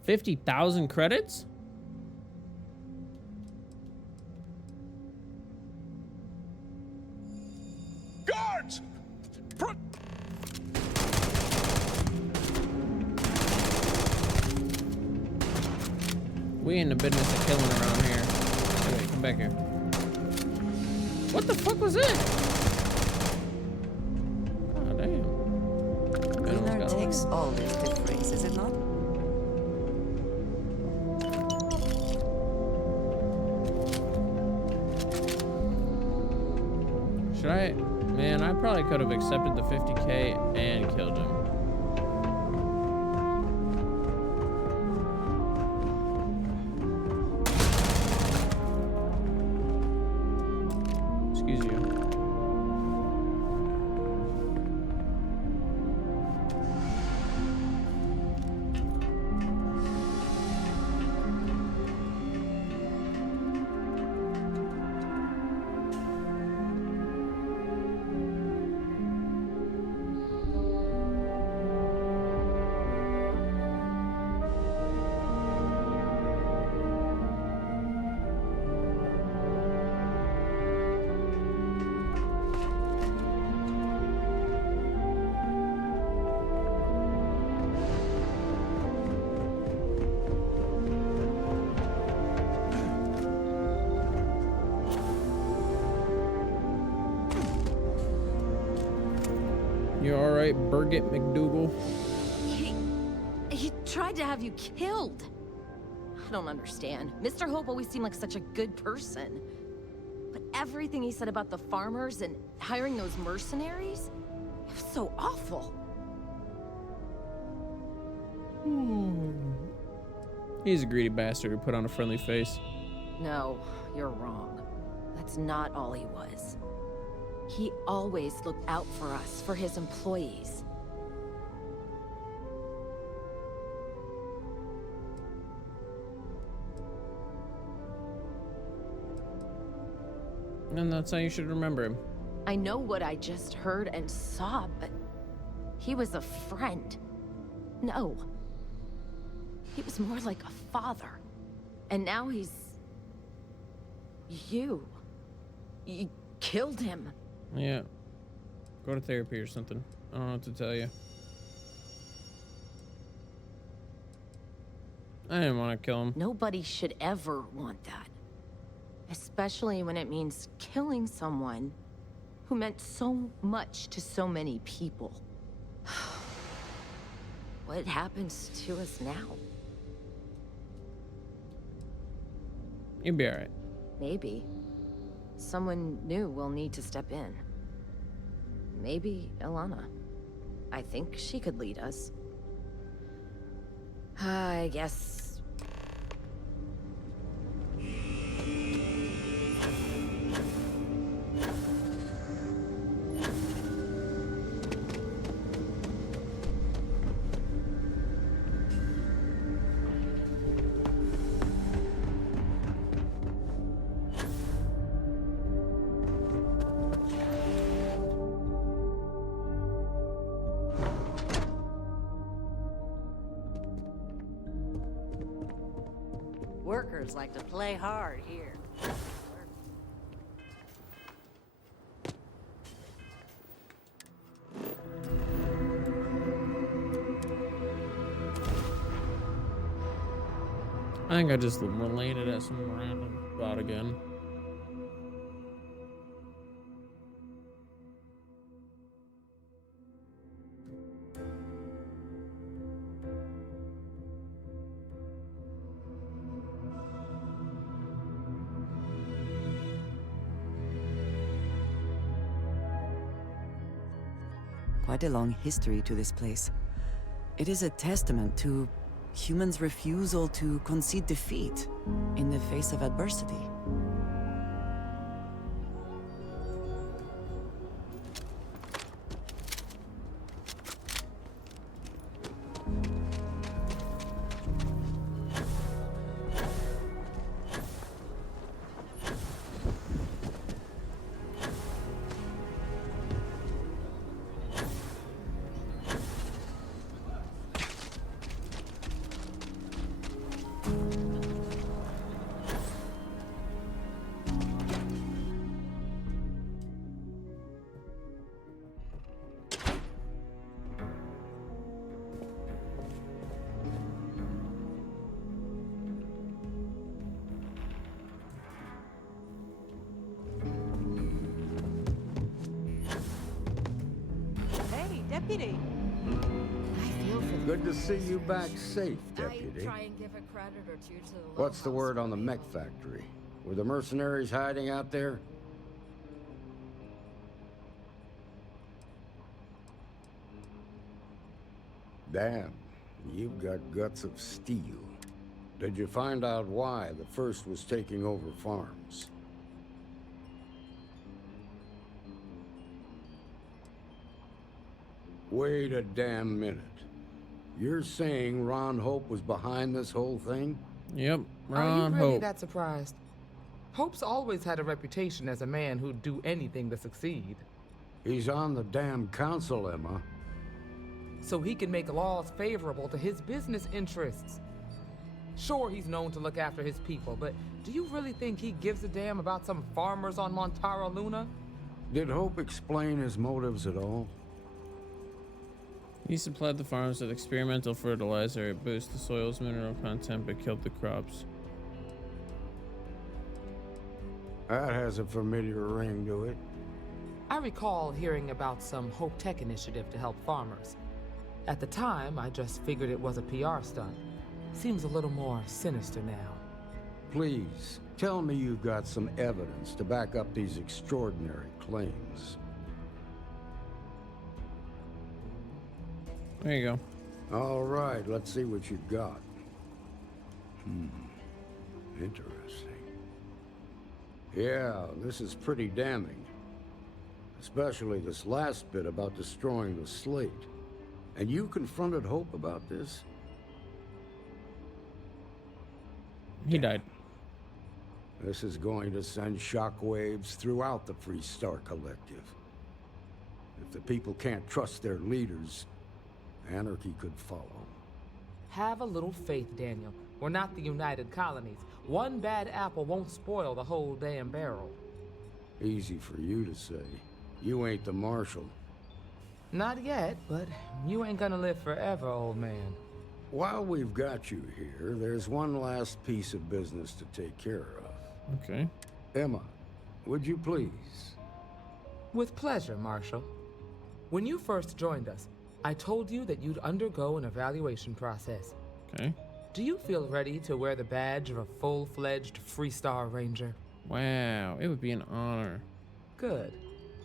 $50,000 credits? Guards! We in the business of killing around here. Hey, wait, come back here. What the fuck was it? Oh, damn. Winner takes all is the phrase, is it not? Should I? Man, I probably could have accepted the 50K and killed him. Excuse you. You alright, Birgit McDougal? He tried to have you killed. I don't understand. Mr. Hope always seemed like such a good person. But everything he said about the farmers and hiring those mercenaries, it was so awful. He's a greedy bastard who put on a friendly face. No, you're wrong. That's not all he was. He always looked out for us, for his employees. And that's how you should remember him. I know what I just heard and saw, but he was a friend. No. He was more like a father. And now he's... You killed him. Yeah. Go to therapy or something. I don't know what to tell you. I didn't want to kill him. Nobody should ever want that. Especially when it means killing someone who meant so much to so many people. What happens to us now? You'll be alright. Maybe. Someone new will need to step in. Maybe Ilana. I think she could lead us. I guess... workers like to play hard here. I think I just related at some random spot again. Quite a long history to this place. It is a testament to humans' refusal to concede defeat in the face of adversity. Hey, deputy. I feel for Good to see you back safe, Deputy. I try and give a credit or two to the What's the locals word on the for mech factory? Were the mercenaries hiding out there? Damn, you've got guts of steel. Did you find out why the first was taking over farms? Wait a damn minute. You're saying Ron Hope was behind this whole thing? Yep, Are you Ron really Hope. that surprised? Hope's always had a reputation as a man who'd do anything to succeed. He's on the damn council, Emma. So he can make laws favorable to his business interests. Sure, he's known to look after his people, but do you really think he gives a damn about some farmers on Montara Luna? Did Hope explain his motives at all? He supplied the farms with experimental fertilizer. It boosted the soil's mineral content but killed the crops. That has a familiar ring to it. I recall hearing about some Hope Tech initiative to help farmers. At the time, I just figured it was a PR stunt. Seems a little more sinister now. Please, tell me you've got some evidence to back up these extraordinary claims. There you go. All right, let's see what you've got. Interesting. Yeah, this is pretty damning. Especially this last bit about destroying the slate. And you confronted Hope about this? He died. This is going to send shockwaves throughout the Freestar Collective. If the people can't trust their leaders, anarchy could follow. Have a little faith, Daniel. We're not the United Colonies. One bad apple won't spoil the whole damn barrel. Easy for you to say. You ain't the marshal. Not yet, but you ain't gonna live forever, old man. While we've got you here, there's one last piece of business to take care of. Okay. Emma, would you please? With pleasure, Marshal. When you first joined us, I told you that you'd undergo an evaluation process. Okay. Do you feel ready to wear the badge of a full-fledged Freestar Ranger? Wow, it would be an honor. Good.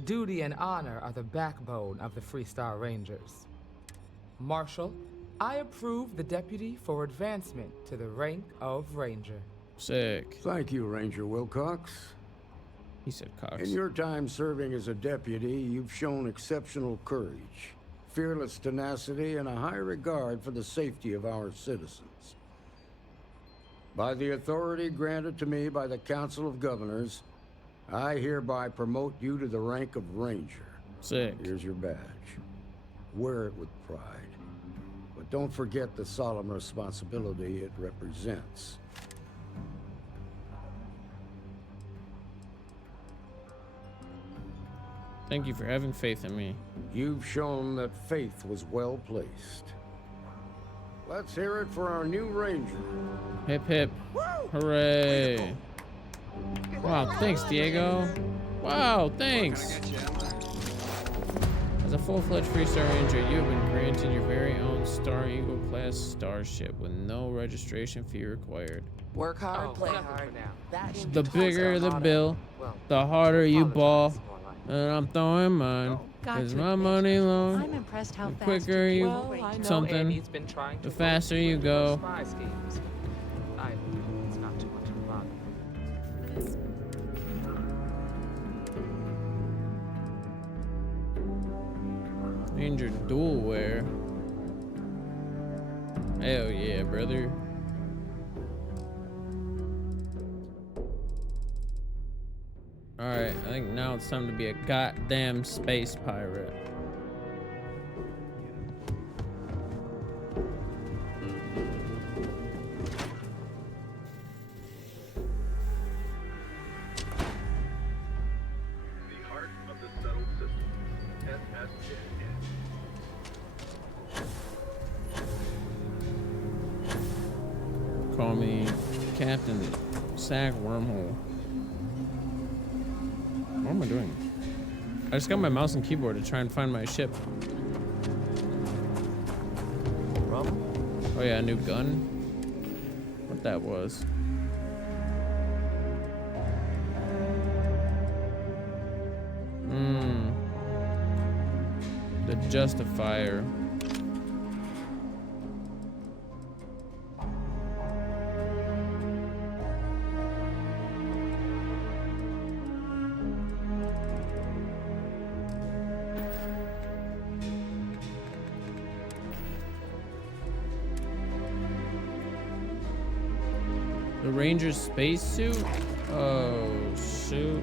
Duty and honor are the backbone of the Freestar Rangers. Marshal, I approve the deputy for advancement to the rank of Ranger. Sick. Thank you, Ranger Wilcox. He said Cox. In your time serving as a deputy, you've shown exceptional courage, fearless tenacity, and a high regard for the safety of our citizens. By the authority granted to me by the Council of Governors, I hereby promote you to the rank of Ranger. Sick. Here's your badge. Wear it with pride. But don't forget the solemn responsibility it represents. Thank you for having faith in me. You've shown that faith was well placed. Let's hear it for our new ranger. Hip hip. Hooray. Wow, thanks, Diego. Wow, thanks. As a full-fledged Freestar Ranger, you have been granted your very own Star Eagle class starship with no registration fee required. Work hard, Oh, play nothing hard. for now. That should The be bigger the Auto. bill, Well, the harder you ball. apologize, more like. And I'm throwing mine. Got Cause to my admit, money long. I'm impressed how The fast quicker you Well, I know something, Annie's been trying to the faster work you with go. spy schemes. I hope it's not too much of a bother. Ranger dual wear. Hell yeah, brother. Alright, I think now it's time to be a goddamn space pirate. The heart of the settled system. SSN. Call me Captain Sack Wormhole. What am I doing? I just got my mouse and keyboard to try and find my ship. Oh yeah, a new gun? What that was. The Justifier. The Ranger's spacesuit? Oh, shoot.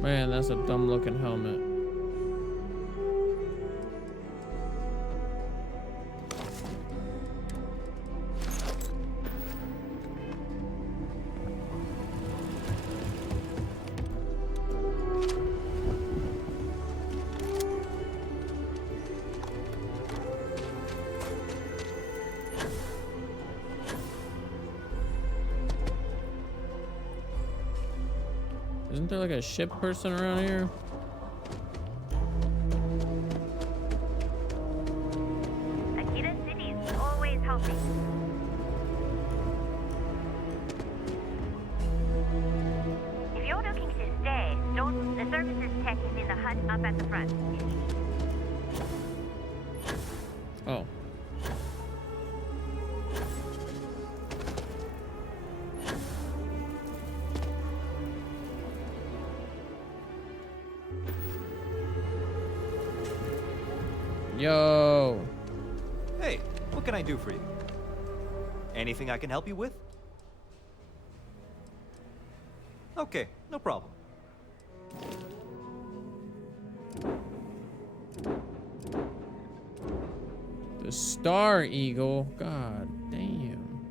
Man, that's a dumb looking helmet. Isn't there like a ship person around here? Akita City is always helping. If you're looking to stay, the services tech is in the hut up at the front. Oh. Yo. Hey, what can I do for you? Anything I can help you with? Okay, no problem. The Star Eagle. God damn.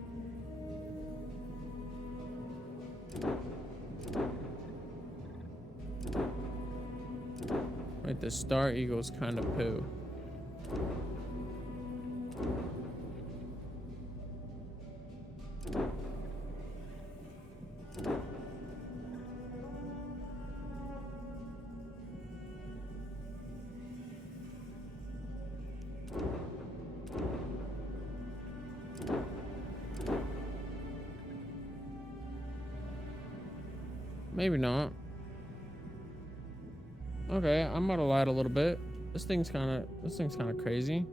Wait, the Star Eagle's kind of poo. Maybe not. Okay, I'm gonna lie a little bit. This thing's kind of crazy.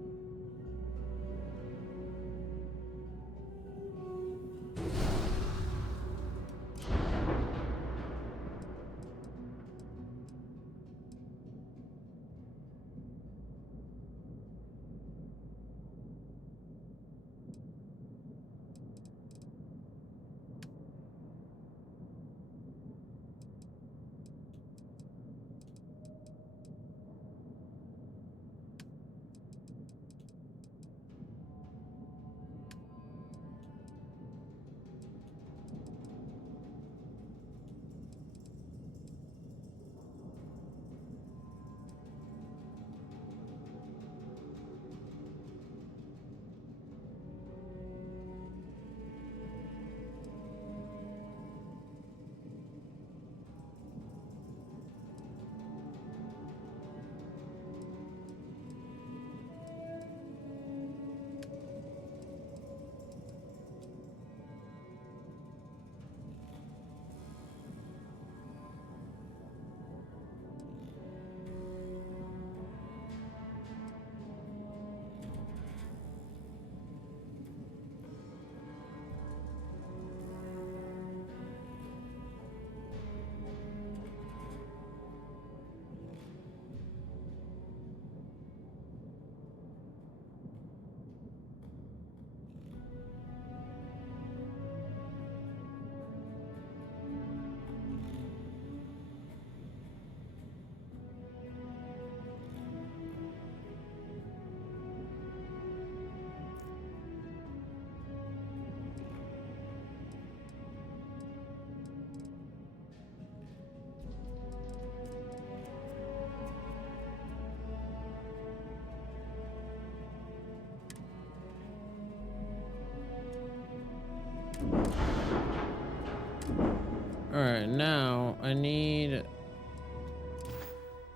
Alright, now I need...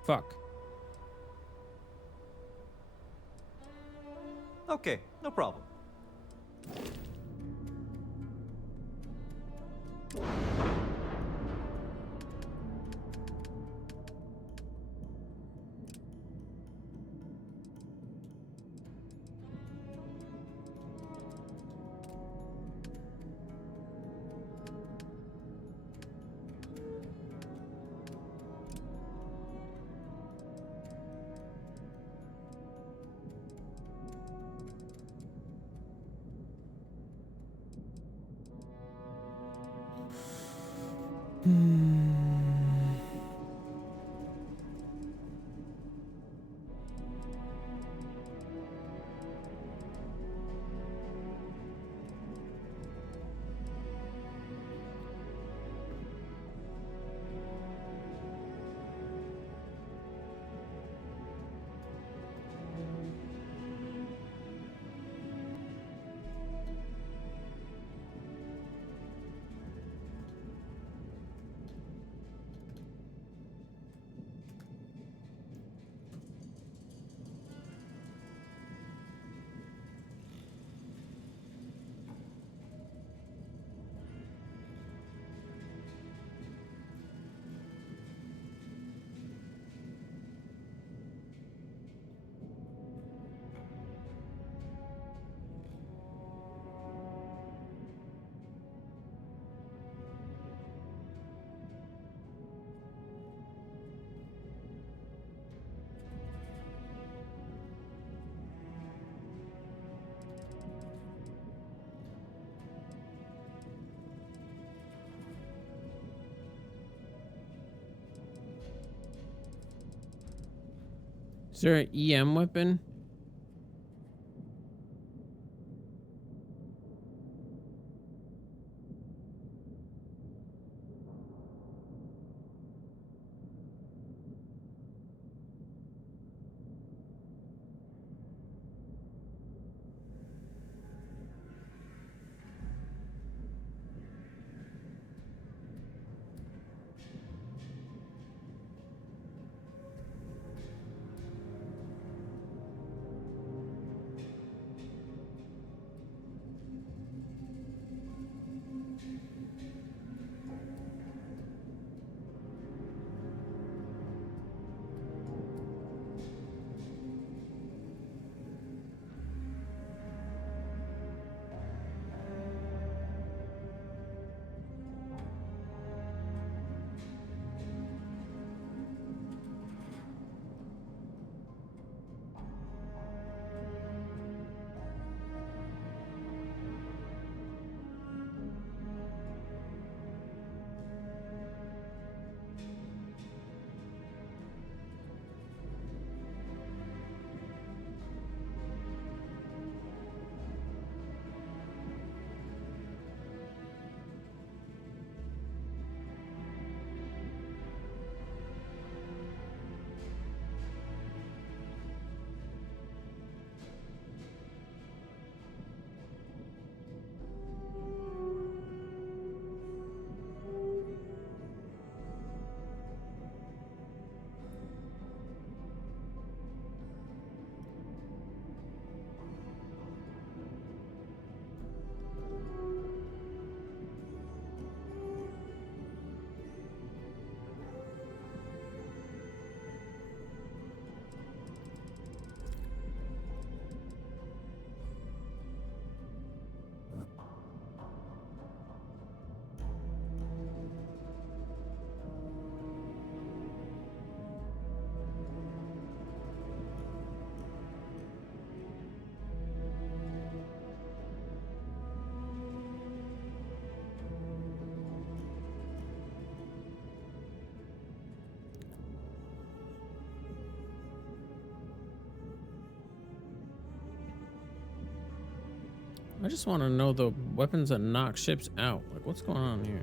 Fuck. Okay, no problem. Is there an EM weapon? I just want to know the weapons that knock ships out. Like, what's going on here?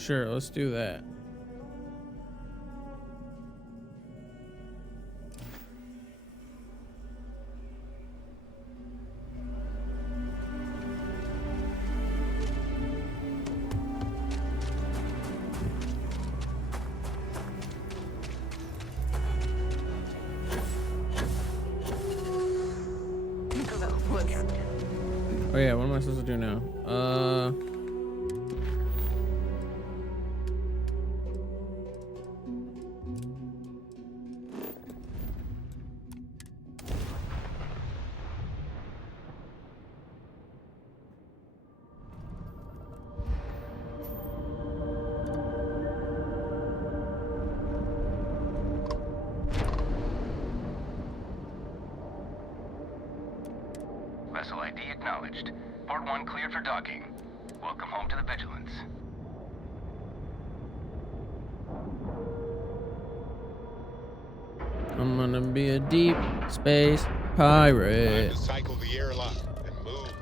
Sure, let's do that. Oh yeah, what am I supposed to do now? Vessel ID acknowledged. Port 1 cleared for docking. Welcome home to the Vigilance. I'm gonna be a deep space pirate. Time to cycle the airlock and move.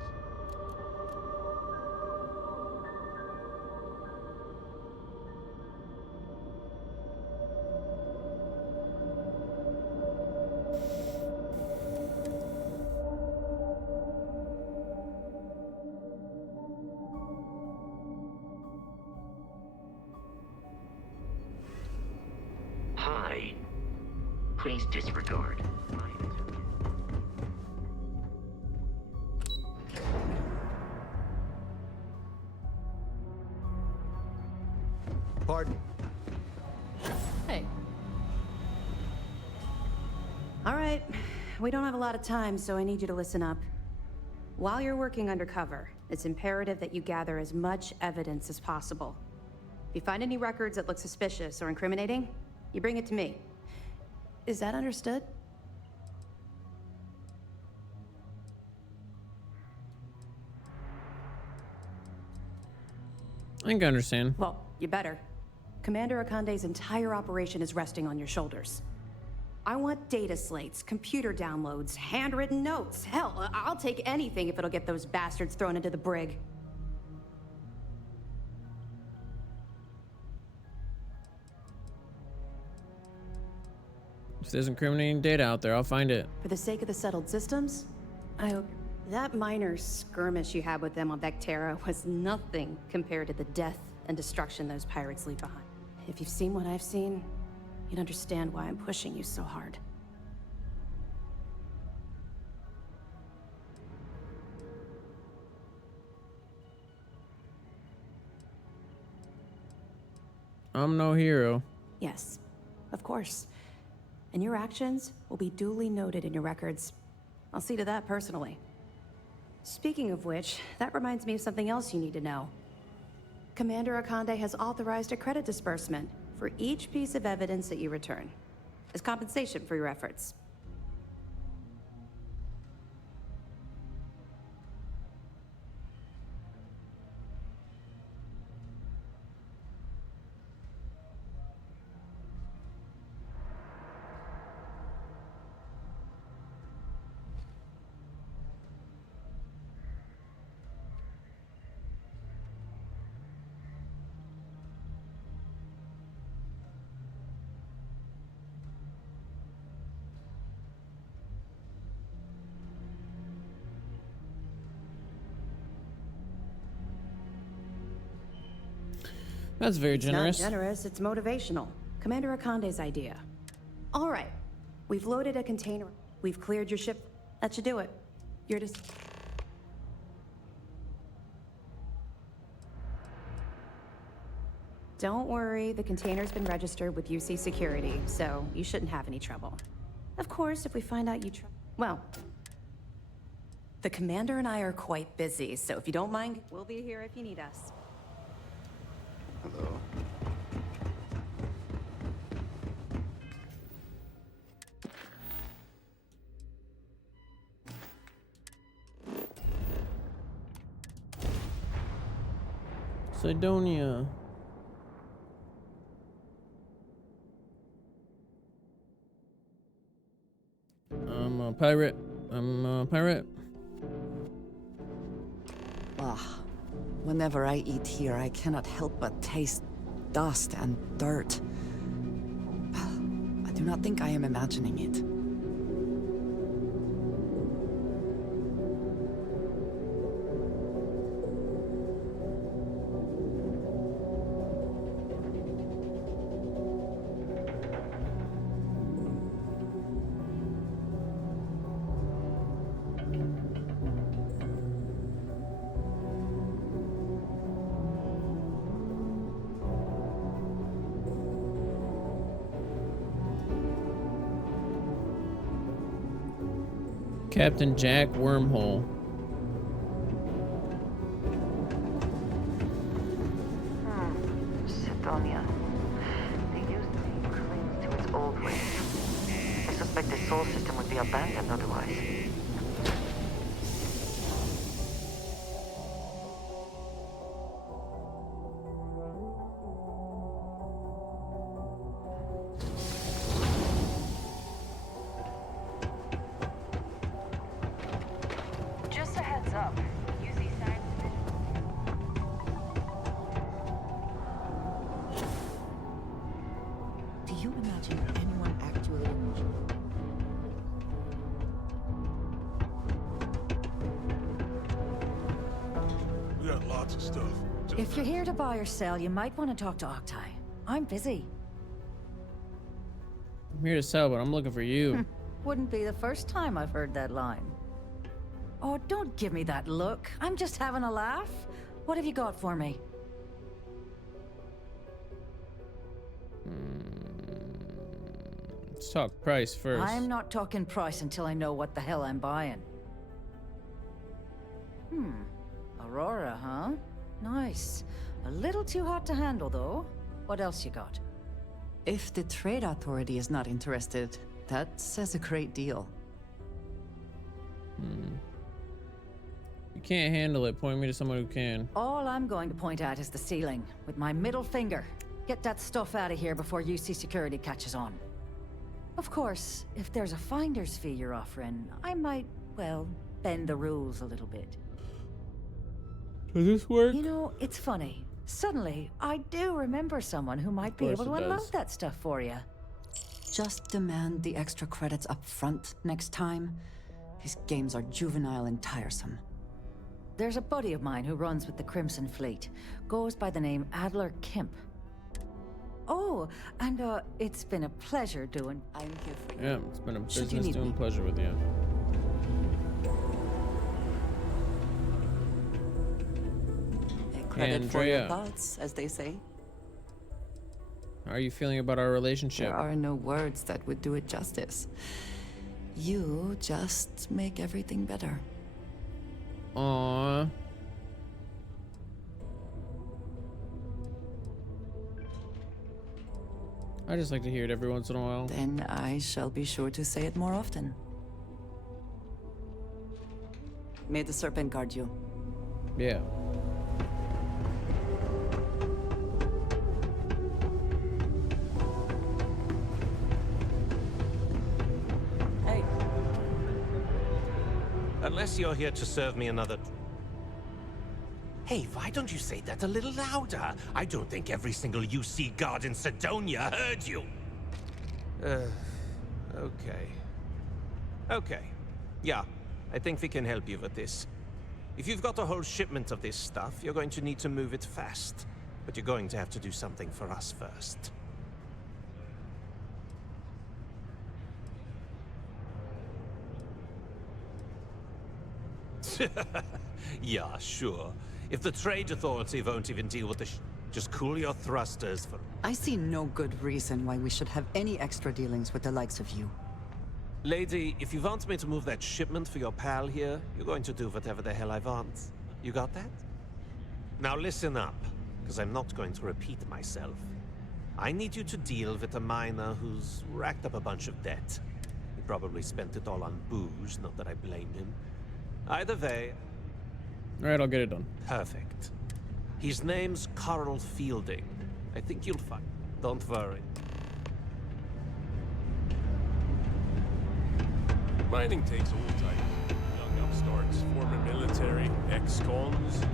Hi. Please disregard. Pardon? Hey. All right. We don't have a lot of time, so I need you to listen up. While you're working undercover, it's imperative that you gather as much evidence as possible. If you find any records that look suspicious or incriminating, you bring it to me. Is that understood? I think I understand. Well, you better. Commander Akande's entire operation is resting on your shoulders. I want data slates, computer downloads, handwritten notes. Hell, I'll take anything if it'll get those bastards thrown into the brig. If there's incriminating data out there, I'll find it. For the sake of the settled systems, I hope that minor skirmish you had with them on Vectera was nothing compared to the death and destruction those pirates leave behind. If you've seen what I've seen, you'd understand why I'm pushing you so hard. I'm no hero. Yes, of course. And your actions will be duly noted in your records. I'll see to that personally. Speaking of which, that reminds me of something else you need to know. Commander Akande has authorized a credit disbursement for each piece of evidence that you return, as compensation for your efforts. That's very generous. It's not generous, it's motivational. Commander Akande's idea. All right, we've loaded a container. We've cleared your ship. That should do it. You're just... Don't worry, the container's been registered with UC Security, so you shouldn't have any trouble. Of course, if we find out you well, the commander and I are quite busy, so if you don't mind, we'll be here if you need us. Hello. Sidonia. I'm a pirate. I'm a pirate. Ah, Whenever I eat here, I cannot help but taste dust and dirt. I do not think I am imagining it. Captain Jack Wormhole. Sidonia. The youth team clings to its old ways. I suspect the soul system would be abandoned otherwise. Just a heads up. Use these signs. Do you imagine anyone actually... We got lots of stuff. If you're here to buy or sell, you might want to talk to Octai. I'm busy. I'm here to sell, but I'm looking for you. Wouldn't be the first time I've heard that line. Oh, don't give me that look. I'm just having a laugh. What have you got for me? Let's talk price first. I'm not talking price until I know what the hell I'm buying. Aurora, huh? Nice. A little too hot to handle, though. What else you got? If the Trade Authority is not interested, that says a great deal. You can't handle it. Point me to someone who can. All I'm going to point at is the ceiling, with my middle finger. Get that stuff out of here before UC security catches on. Of course, if there's a finder's fee you're offering, I might, well, bend the rules a little bit. Does this work? You know, it's funny. Suddenly, I do remember someone who might be able to unload that stuff for you. Just demand the extra credits up front next time. These games are juvenile and tiresome. There's a buddy of mine who runs with the Crimson Fleet. Goes by the name Adler Kemp. Oh, and it's been a pleasure doing... I'm here for you. Yeah, it's been a Should you business need doing me? pleasure with you. Credit for your Andrea. thoughts, as they say. How are you feeling about our relationship? There are no words that would do it justice. You just make everything better. Aww. I just like to hear it every once in a while. Then I shall be sure to say it more often. May the serpent guard you. Yeah. Hey. Unless you're here to serve me another... Hey, why don't you say that a little louder? I don't think every single UC guard in Sidonia heard you. Okay. Okay. Yeah, I think we can help you with this. If you've got a whole shipment of this stuff, you're going to need to move it fast. But you're going to have to do something for us first. Yeah, sure. If the Trade Authority won't even deal with the just cool your thrusters for... I see no good reason why we should have any extra dealings with the likes of you. Lady, if you want me to move that shipment for your pal here, you're going to do whatever the hell I want. You got that? Now listen up, because I'm not going to repeat myself. I need you to deal with a miner who's racked up a bunch of debt. He probably spent it all on booze, not that I blame him. Either way... Alright, I'll get it done. Perfect. His name's Carl Fielding. I think you'll find. Don't worry. Mining takes old type. Young upstarts, former military, ex-cons.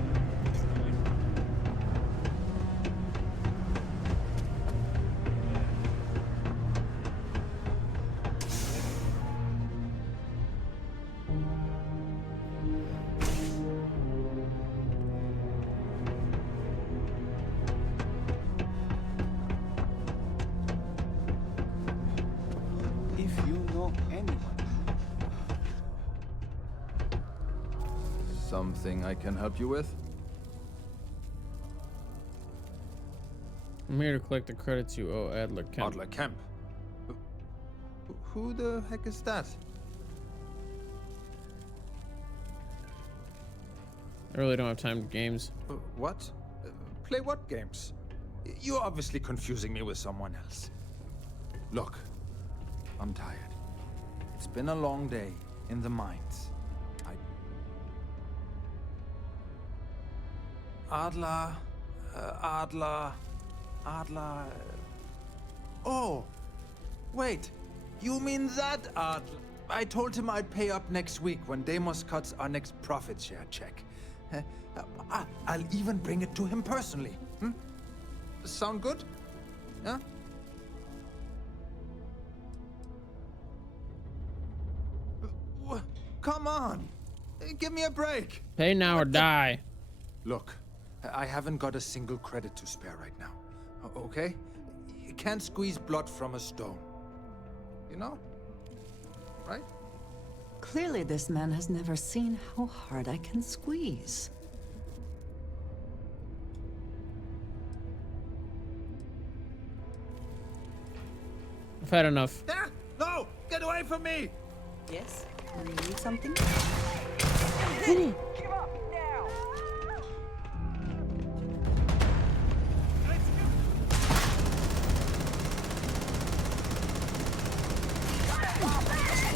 Something I can help you with? I'm here to collect the credits you owe Adler Kemp. Adler Kemp? Who the heck is that? I really don't have time for games. What? Play what games? You're obviously confusing me with someone else. Look, I'm tired. It's been a long day in the mines. Adler. Oh, wait. You mean that Adler? I told him I'd pay up next week when Deimos cuts our next profit share check. I'll even bring it to him personally. Sound good? Yeah? Come on. Give me a break. Pay now or die. Look, I haven't got a single credit to spare right now. Okay? You can't squeeze blood from a stone. You know? Right? Clearly this man has never seen how hard I can squeeze. I've had enough. No! Get away from me! Yes? You need something?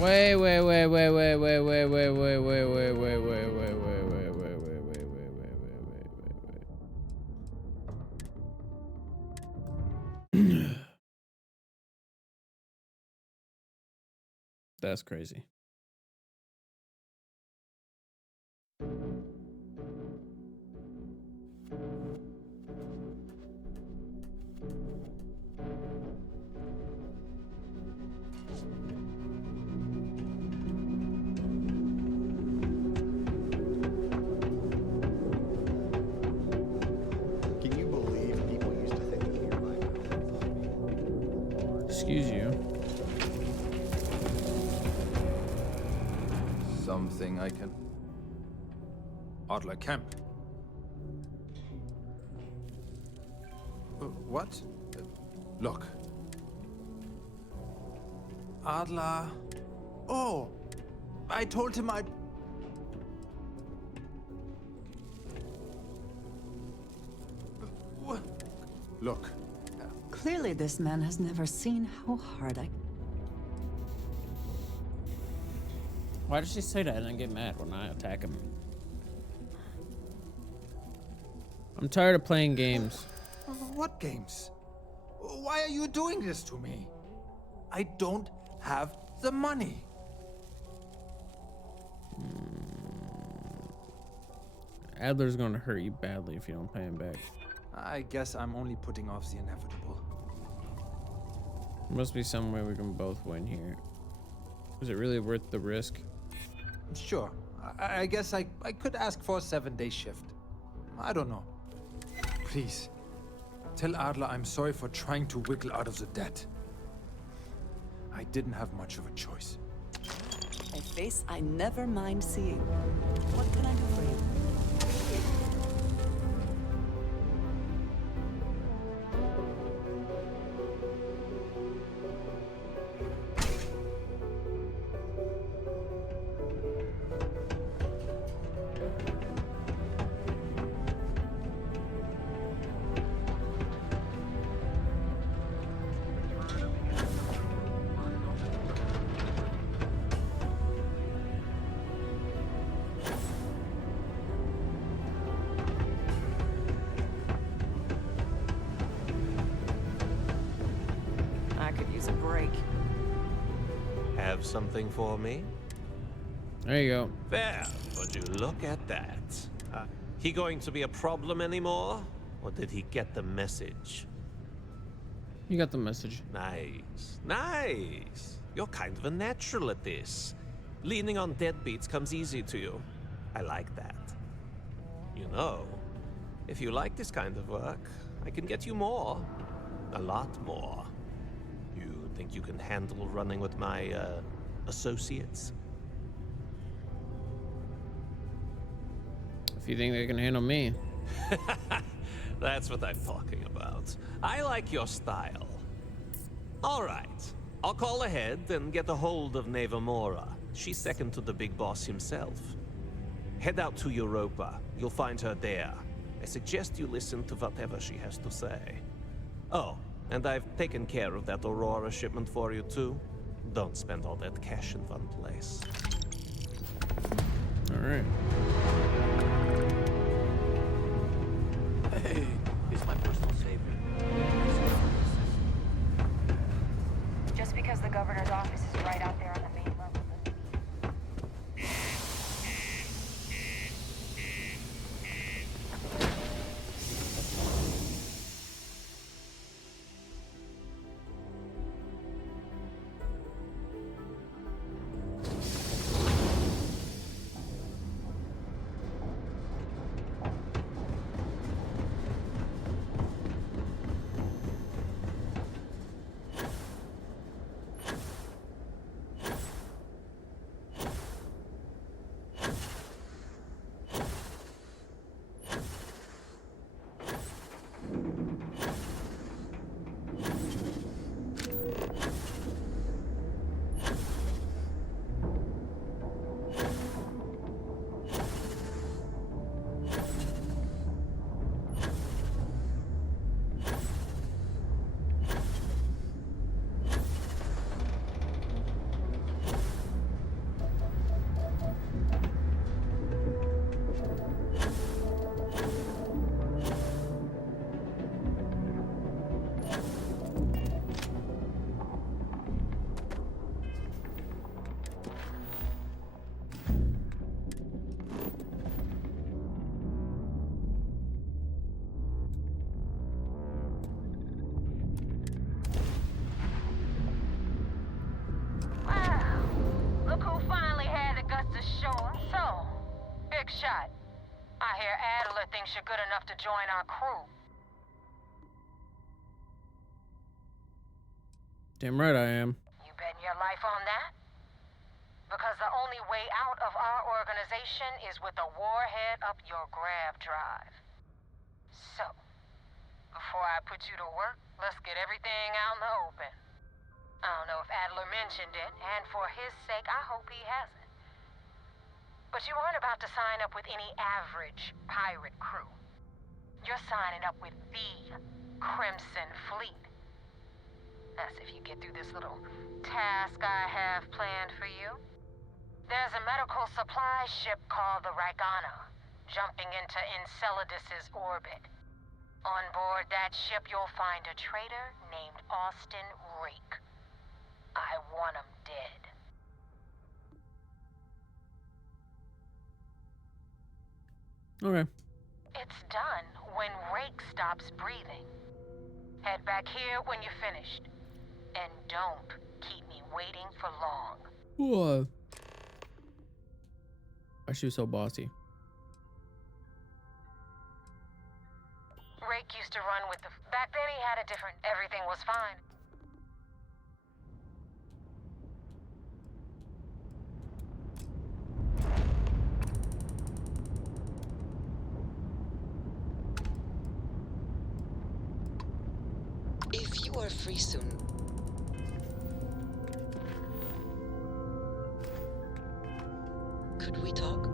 Wait. That's crazy. Can you believe people used to think that nearby? Excuse you. Something I can... Adler Kemp. What? Look. Adler... Oh! I told him I'd... Look. Clearly this man has never seen how hard I... Why does she say that and then get mad when I attack him? I'm tired of playing games. What games? Why are you doing this to me? I don't have the money. Adler's gonna hurt you badly if you don't pay him back. I guess I'm only putting off the inevitable. Must be some way we can both win here. Is it really worth the risk? Sure. I guess I could ask for a 7-day shift. I don't know. Please, tell Adler I'm sorry for trying to wiggle out of the debt. I didn't have much of a choice. A face I never mind seeing. What can I do for you? I could use a break. Have something for me? There you go. There, would you look at that? He going to be a problem anymore? Or did he get the message? You got the message. Nice, nice. You're kind of a natural at this. Leaning on deadbeats comes easy to you. I like that. You know, if you like this kind of work, I can get you more. A lot more. You think you can handle running with my, associates? you think they can handle me. That's what I'm talking about. I like your style. All right. I'll call ahead and get a hold of Neva Mora. She's second to the big boss himself. Head out to Europa. You'll find her there. I suggest you listen to whatever she has to say. Oh, and I've taken care of that Aurora shipment for you too. Don't spend all that cash in one place. All right. Hey, he's my personal savior. Just because the governor's office is right out there on the main level. Look who finally had the guts to show up. So, big shot. I hear Adler thinks you're good enough to join our crew. Damn right I am. You betting your life on that? Because the only way out of our organization is with a warhead up your grab drive. So, before I put you to work, let's get everything out in the open. I don't know if Adler mentioned it, and for his sake, I hope he hasn't. But you aren't about to sign up with any average pirate crew. You're signing up with the Crimson Fleet. That's if you get through this little task I have planned for you. There's a medical supply ship called the Ragana, jumping into Enceladus's orbit. On board that ship, you'll find a traitor named Austin Rake. I want him dead. Okay. It's done when Rake stops breathing. Head back here when you're finished. And don't keep me waiting for long. Whoa. Why she was so bossy? Rake used to run with the... Back then he had a different... Everything was fine. If you are free soon, could we talk?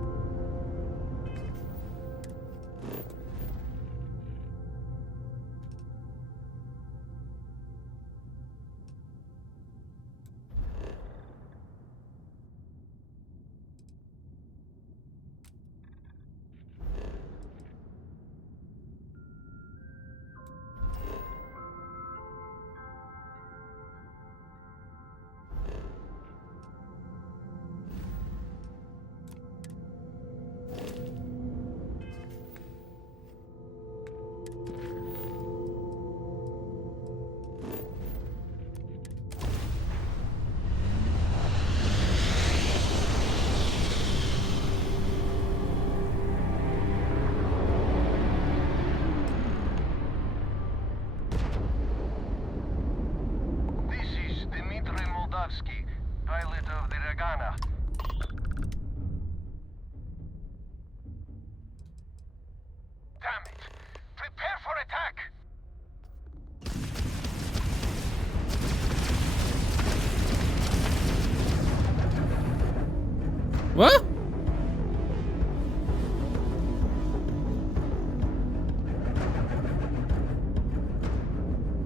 What?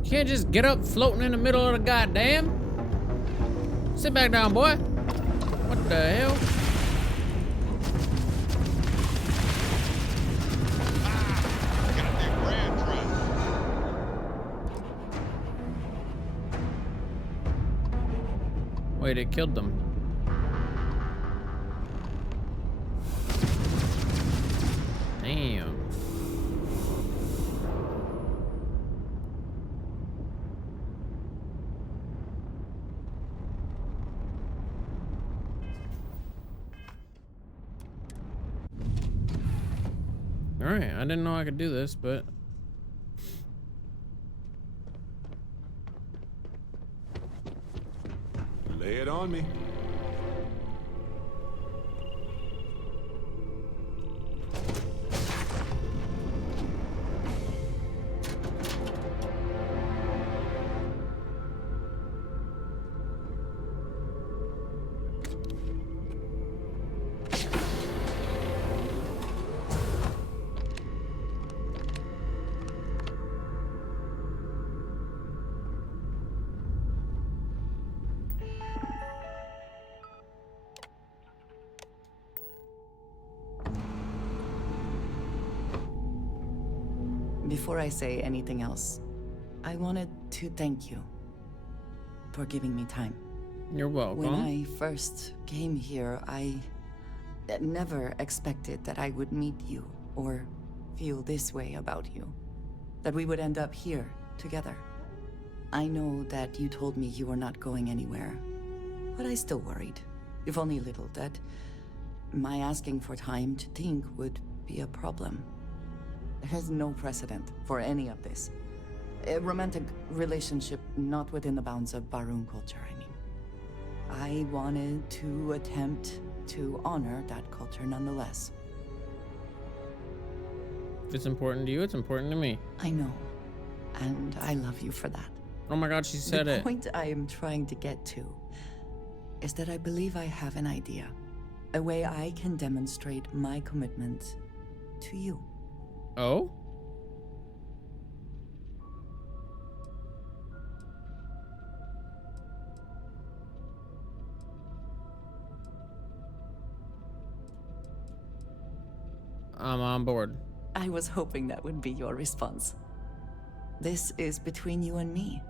You can't just get up floating in the middle of the goddamn. Sit back down, boy. What the hell? Wait, it killed them. Damn. All right, I didn't know I could do this, but Lay it on me. Before I say anything else, I wanted to thank you for giving me time. You're welcome. When I first came here, I never expected that I would meet you or feel this way about you. That we would end up here together. I know that you told me you were not going anywhere, but I still worried, if only a little, that my asking for time to think would be a problem. There is no precedent for any of this. A romantic relationship not within the bounds of Barun culture, I mean. I wanted to attempt to honor that culture nonetheless. If it's important to you, it's important to me. I know, and I love you for that. Oh my God, she said it. The point I am trying to get to is that I believe I have an idea. A way I can demonstrate my commitment to you. Oh? I'm on board. I was hoping that would be your response. This is between you and me,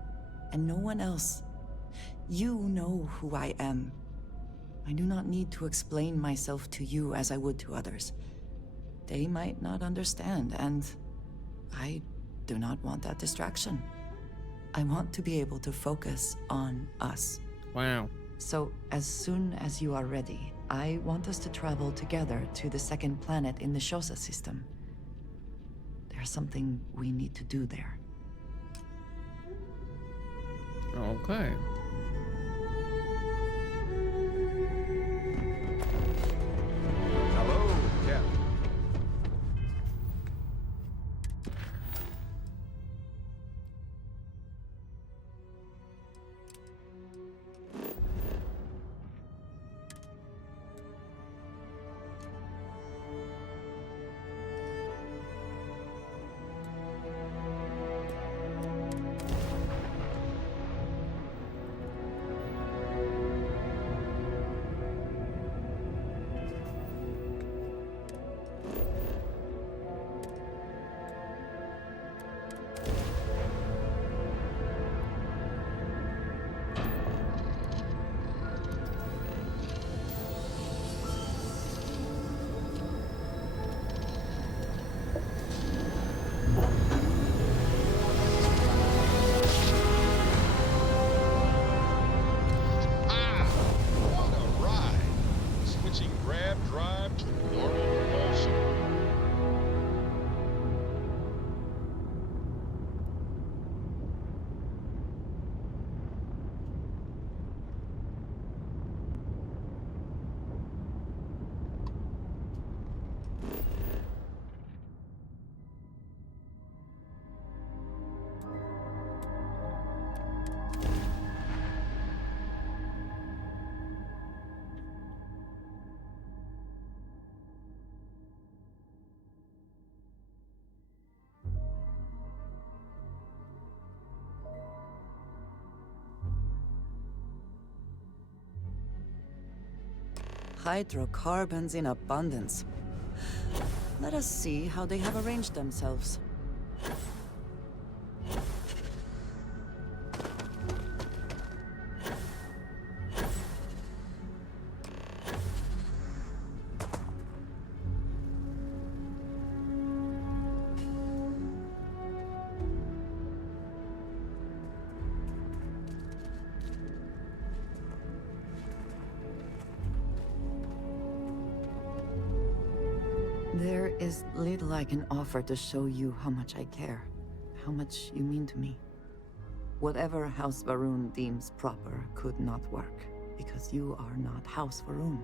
and no one else. You know who I am. I do not need to explain myself to you as I would to others. They might not understand, and I do not want that distraction. I want to be able to focus on us. Wow. So, as soon as you are ready, I want us to travel together to the second planet in the Shosa system. There's something we need to do there. Okay. Hello, Captain. Hydrocarbons in abundance. Let us see how they have arranged themselves. There is little I can offer to show you how much I care, how much you mean to me. Whatever House Varun deems proper could not work, because you are not House Varun.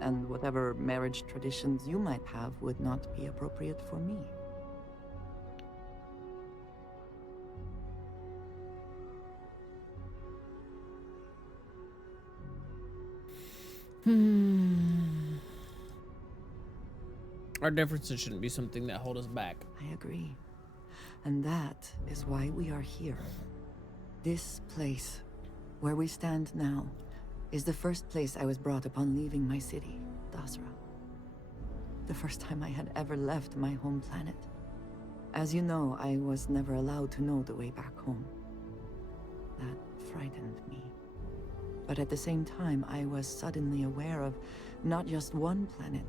And whatever marriage traditions you might have would not be appropriate for me. Our differences shouldn't be something that hold us back. I agree. And that is why we are here. This place, where we stand now, is the first place I was brought upon leaving my city, Dasra. The first time I had ever left my home planet. As you know, I was never allowed to know the way back home. That frightened me. But at the same time, I was suddenly aware of not just one planet,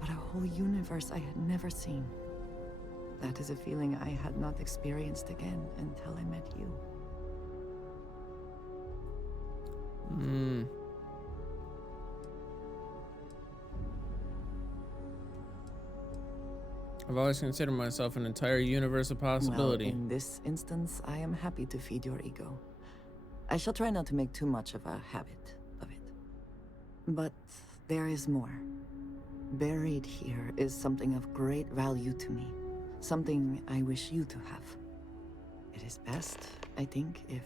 but a whole universe I had never seen. That is a feeling I had not experienced again until I met you. I've always considered myself an entire universe of possibility. Well, in this instance, I am happy to feed your ego. I shall try not to make too much of a habit of it. But there is more. Buried here is something of great value to me. Something I wish you to have. It is best, I think, if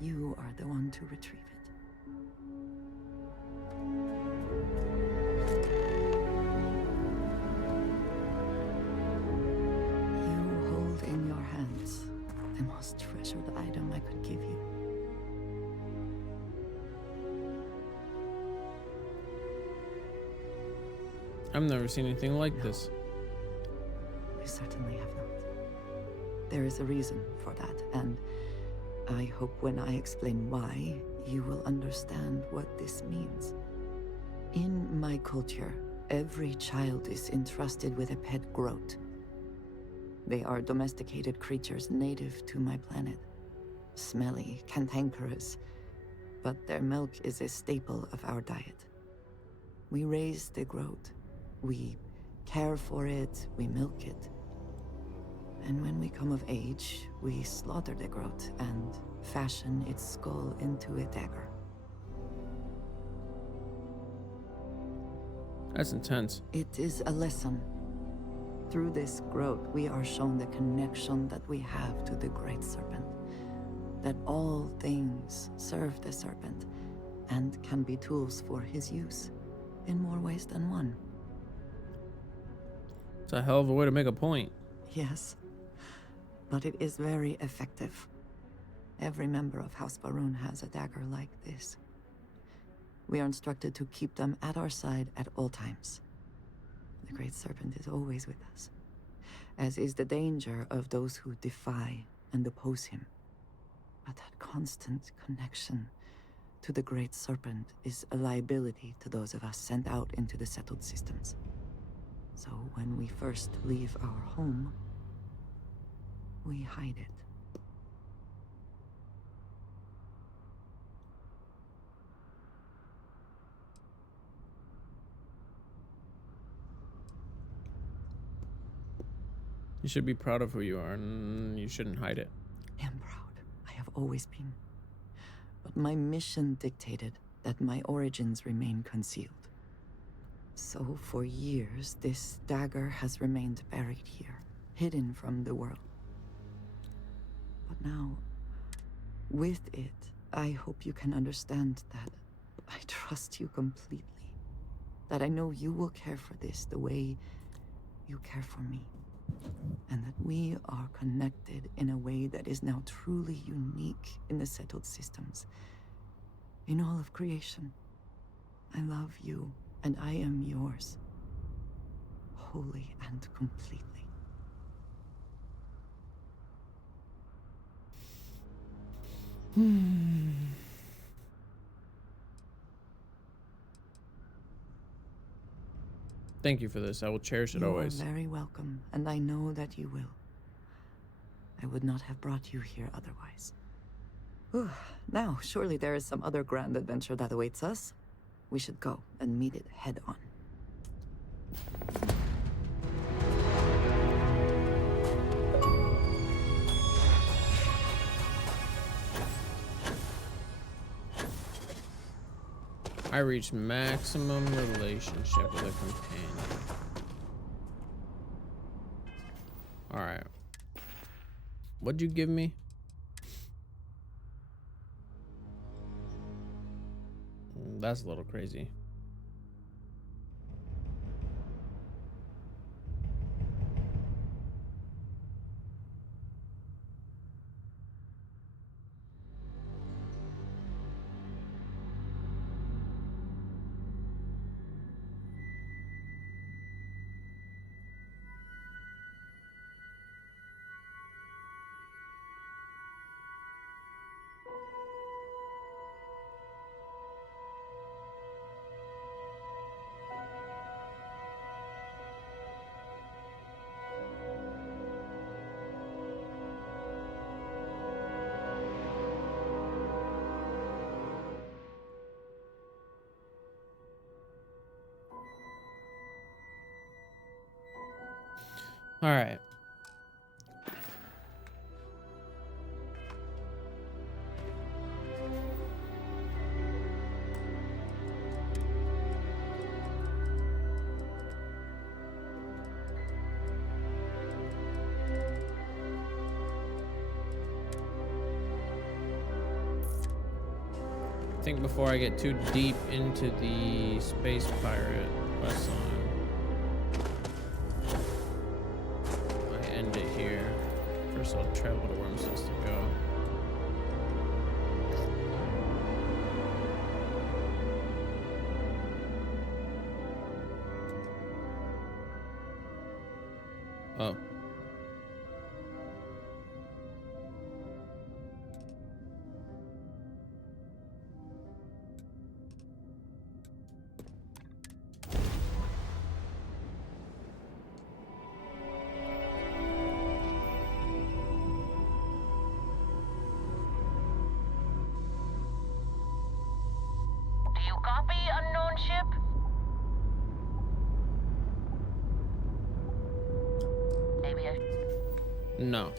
you are the one to retrieve it. You hold in your hands the most treasured item I could give you. I've never seen anything like this. You certainly have not. There is a reason for that, and I hope when I explain why, you will understand what this means. In my culture, every child is entrusted with a pet groat. They are domesticated creatures native to my planet. Smelly, cantankerous, but their milk is a staple of our diet. We raise the groat. We care for it, we milk it. And when we come of age, we slaughter the groat and fashion its skull into a dagger. That's intense. It is a lesson. Through this groat, we are shown the connection that we have to the Great Serpent. That all things serve the Serpent and can be tools for his use in more ways than one. It's a hell of a way to make a point. Yes, but it is very effective. Every member of House Varun has a dagger like this. We are instructed to keep them at our side at all times. The Great Serpent is always with us, as is the danger of those who defy and oppose him. But that constant connection to the Great Serpent is a liability to those of us sent out into the settled systems. So when we first leave our home, we hide it. You should be proud of who you are, and you shouldn't hide it. I am proud. I have always been. But my mission dictated that my origins remain concealed. So for years, this dagger has remained buried here, hidden from the world. But now, with it, I hope you can understand that I trust you completely. That I know you will care for this the way you care for me. And that we are connected in a way that is now truly unique in the settled systems. In all of creation. I love you, and I am yours. Wholly and completely. Thank you for this. I will cherish it You always. are very welcome, and I know that you will. I would not have brought you here otherwise. Whew. Now, surely there is some other grand adventure that awaits us. We should go and meet it head on. I reached maximum relationship with a companion. Alright. What'd you give me? That's a little crazy. All right. I think before I get too deep into the space pirate questline, I end it here. First, I'll travel to where I'm supposed to go. Oh. Do you copy, unknown ship? Maybe I No,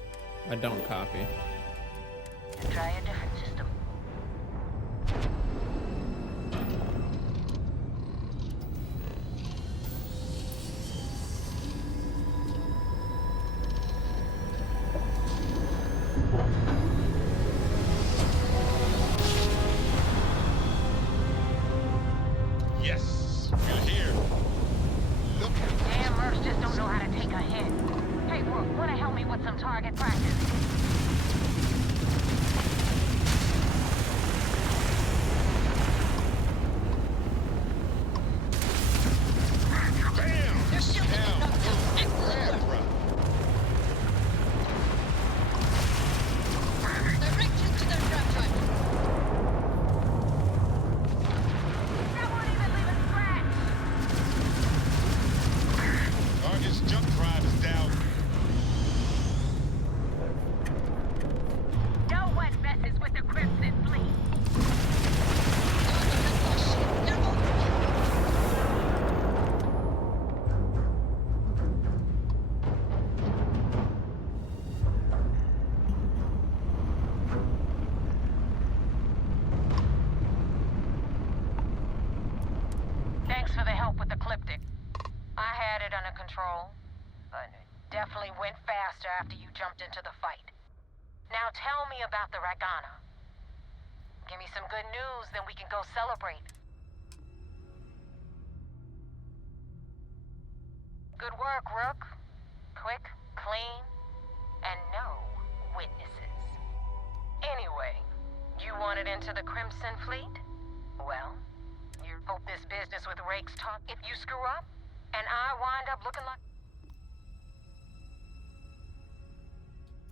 I don't copy. should try a different system. Yes, we're here. Look. Damn mercs just don't know how to take a hit. Hey, Rook, wanna help me with some target practice? Bam! Down. Grab drop. Directions to the grab drive. That won't even leave a scratch. Target's jump drive is down. No one messes with the Crimson Fleet. Thanks for the help with the Cliptic. I had it under control, but it definitely went faster after you jumped into the fight. Now tell me about the Ragana. Give me some good news, then we can go celebrate. Good work, Rook. Quick, clean, and no witnesses. Anyway, you wanted into the Crimson Fleet? Well, you hope this practice with Rake's talk. If you screw up, and I wind up looking like...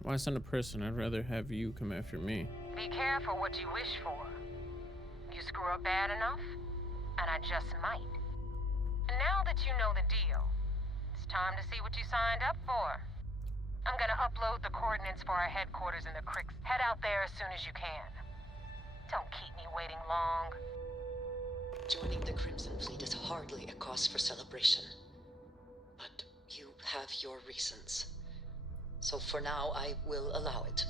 Why send a person? I'd rather have you come after me. Be careful what you wish for. You screw up bad enough, and I just might. And now that you know the deal, it's time to see what you signed up for. I'm gonna upload the coordinates for our headquarters in the creeks. Head out there as soon as you can. Don't keep me waiting long. Joining the Crimson Fleet is hardly a cause for celebration. But you have your reasons. So for now, I will allow it.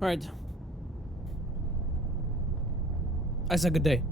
All right. I said good day.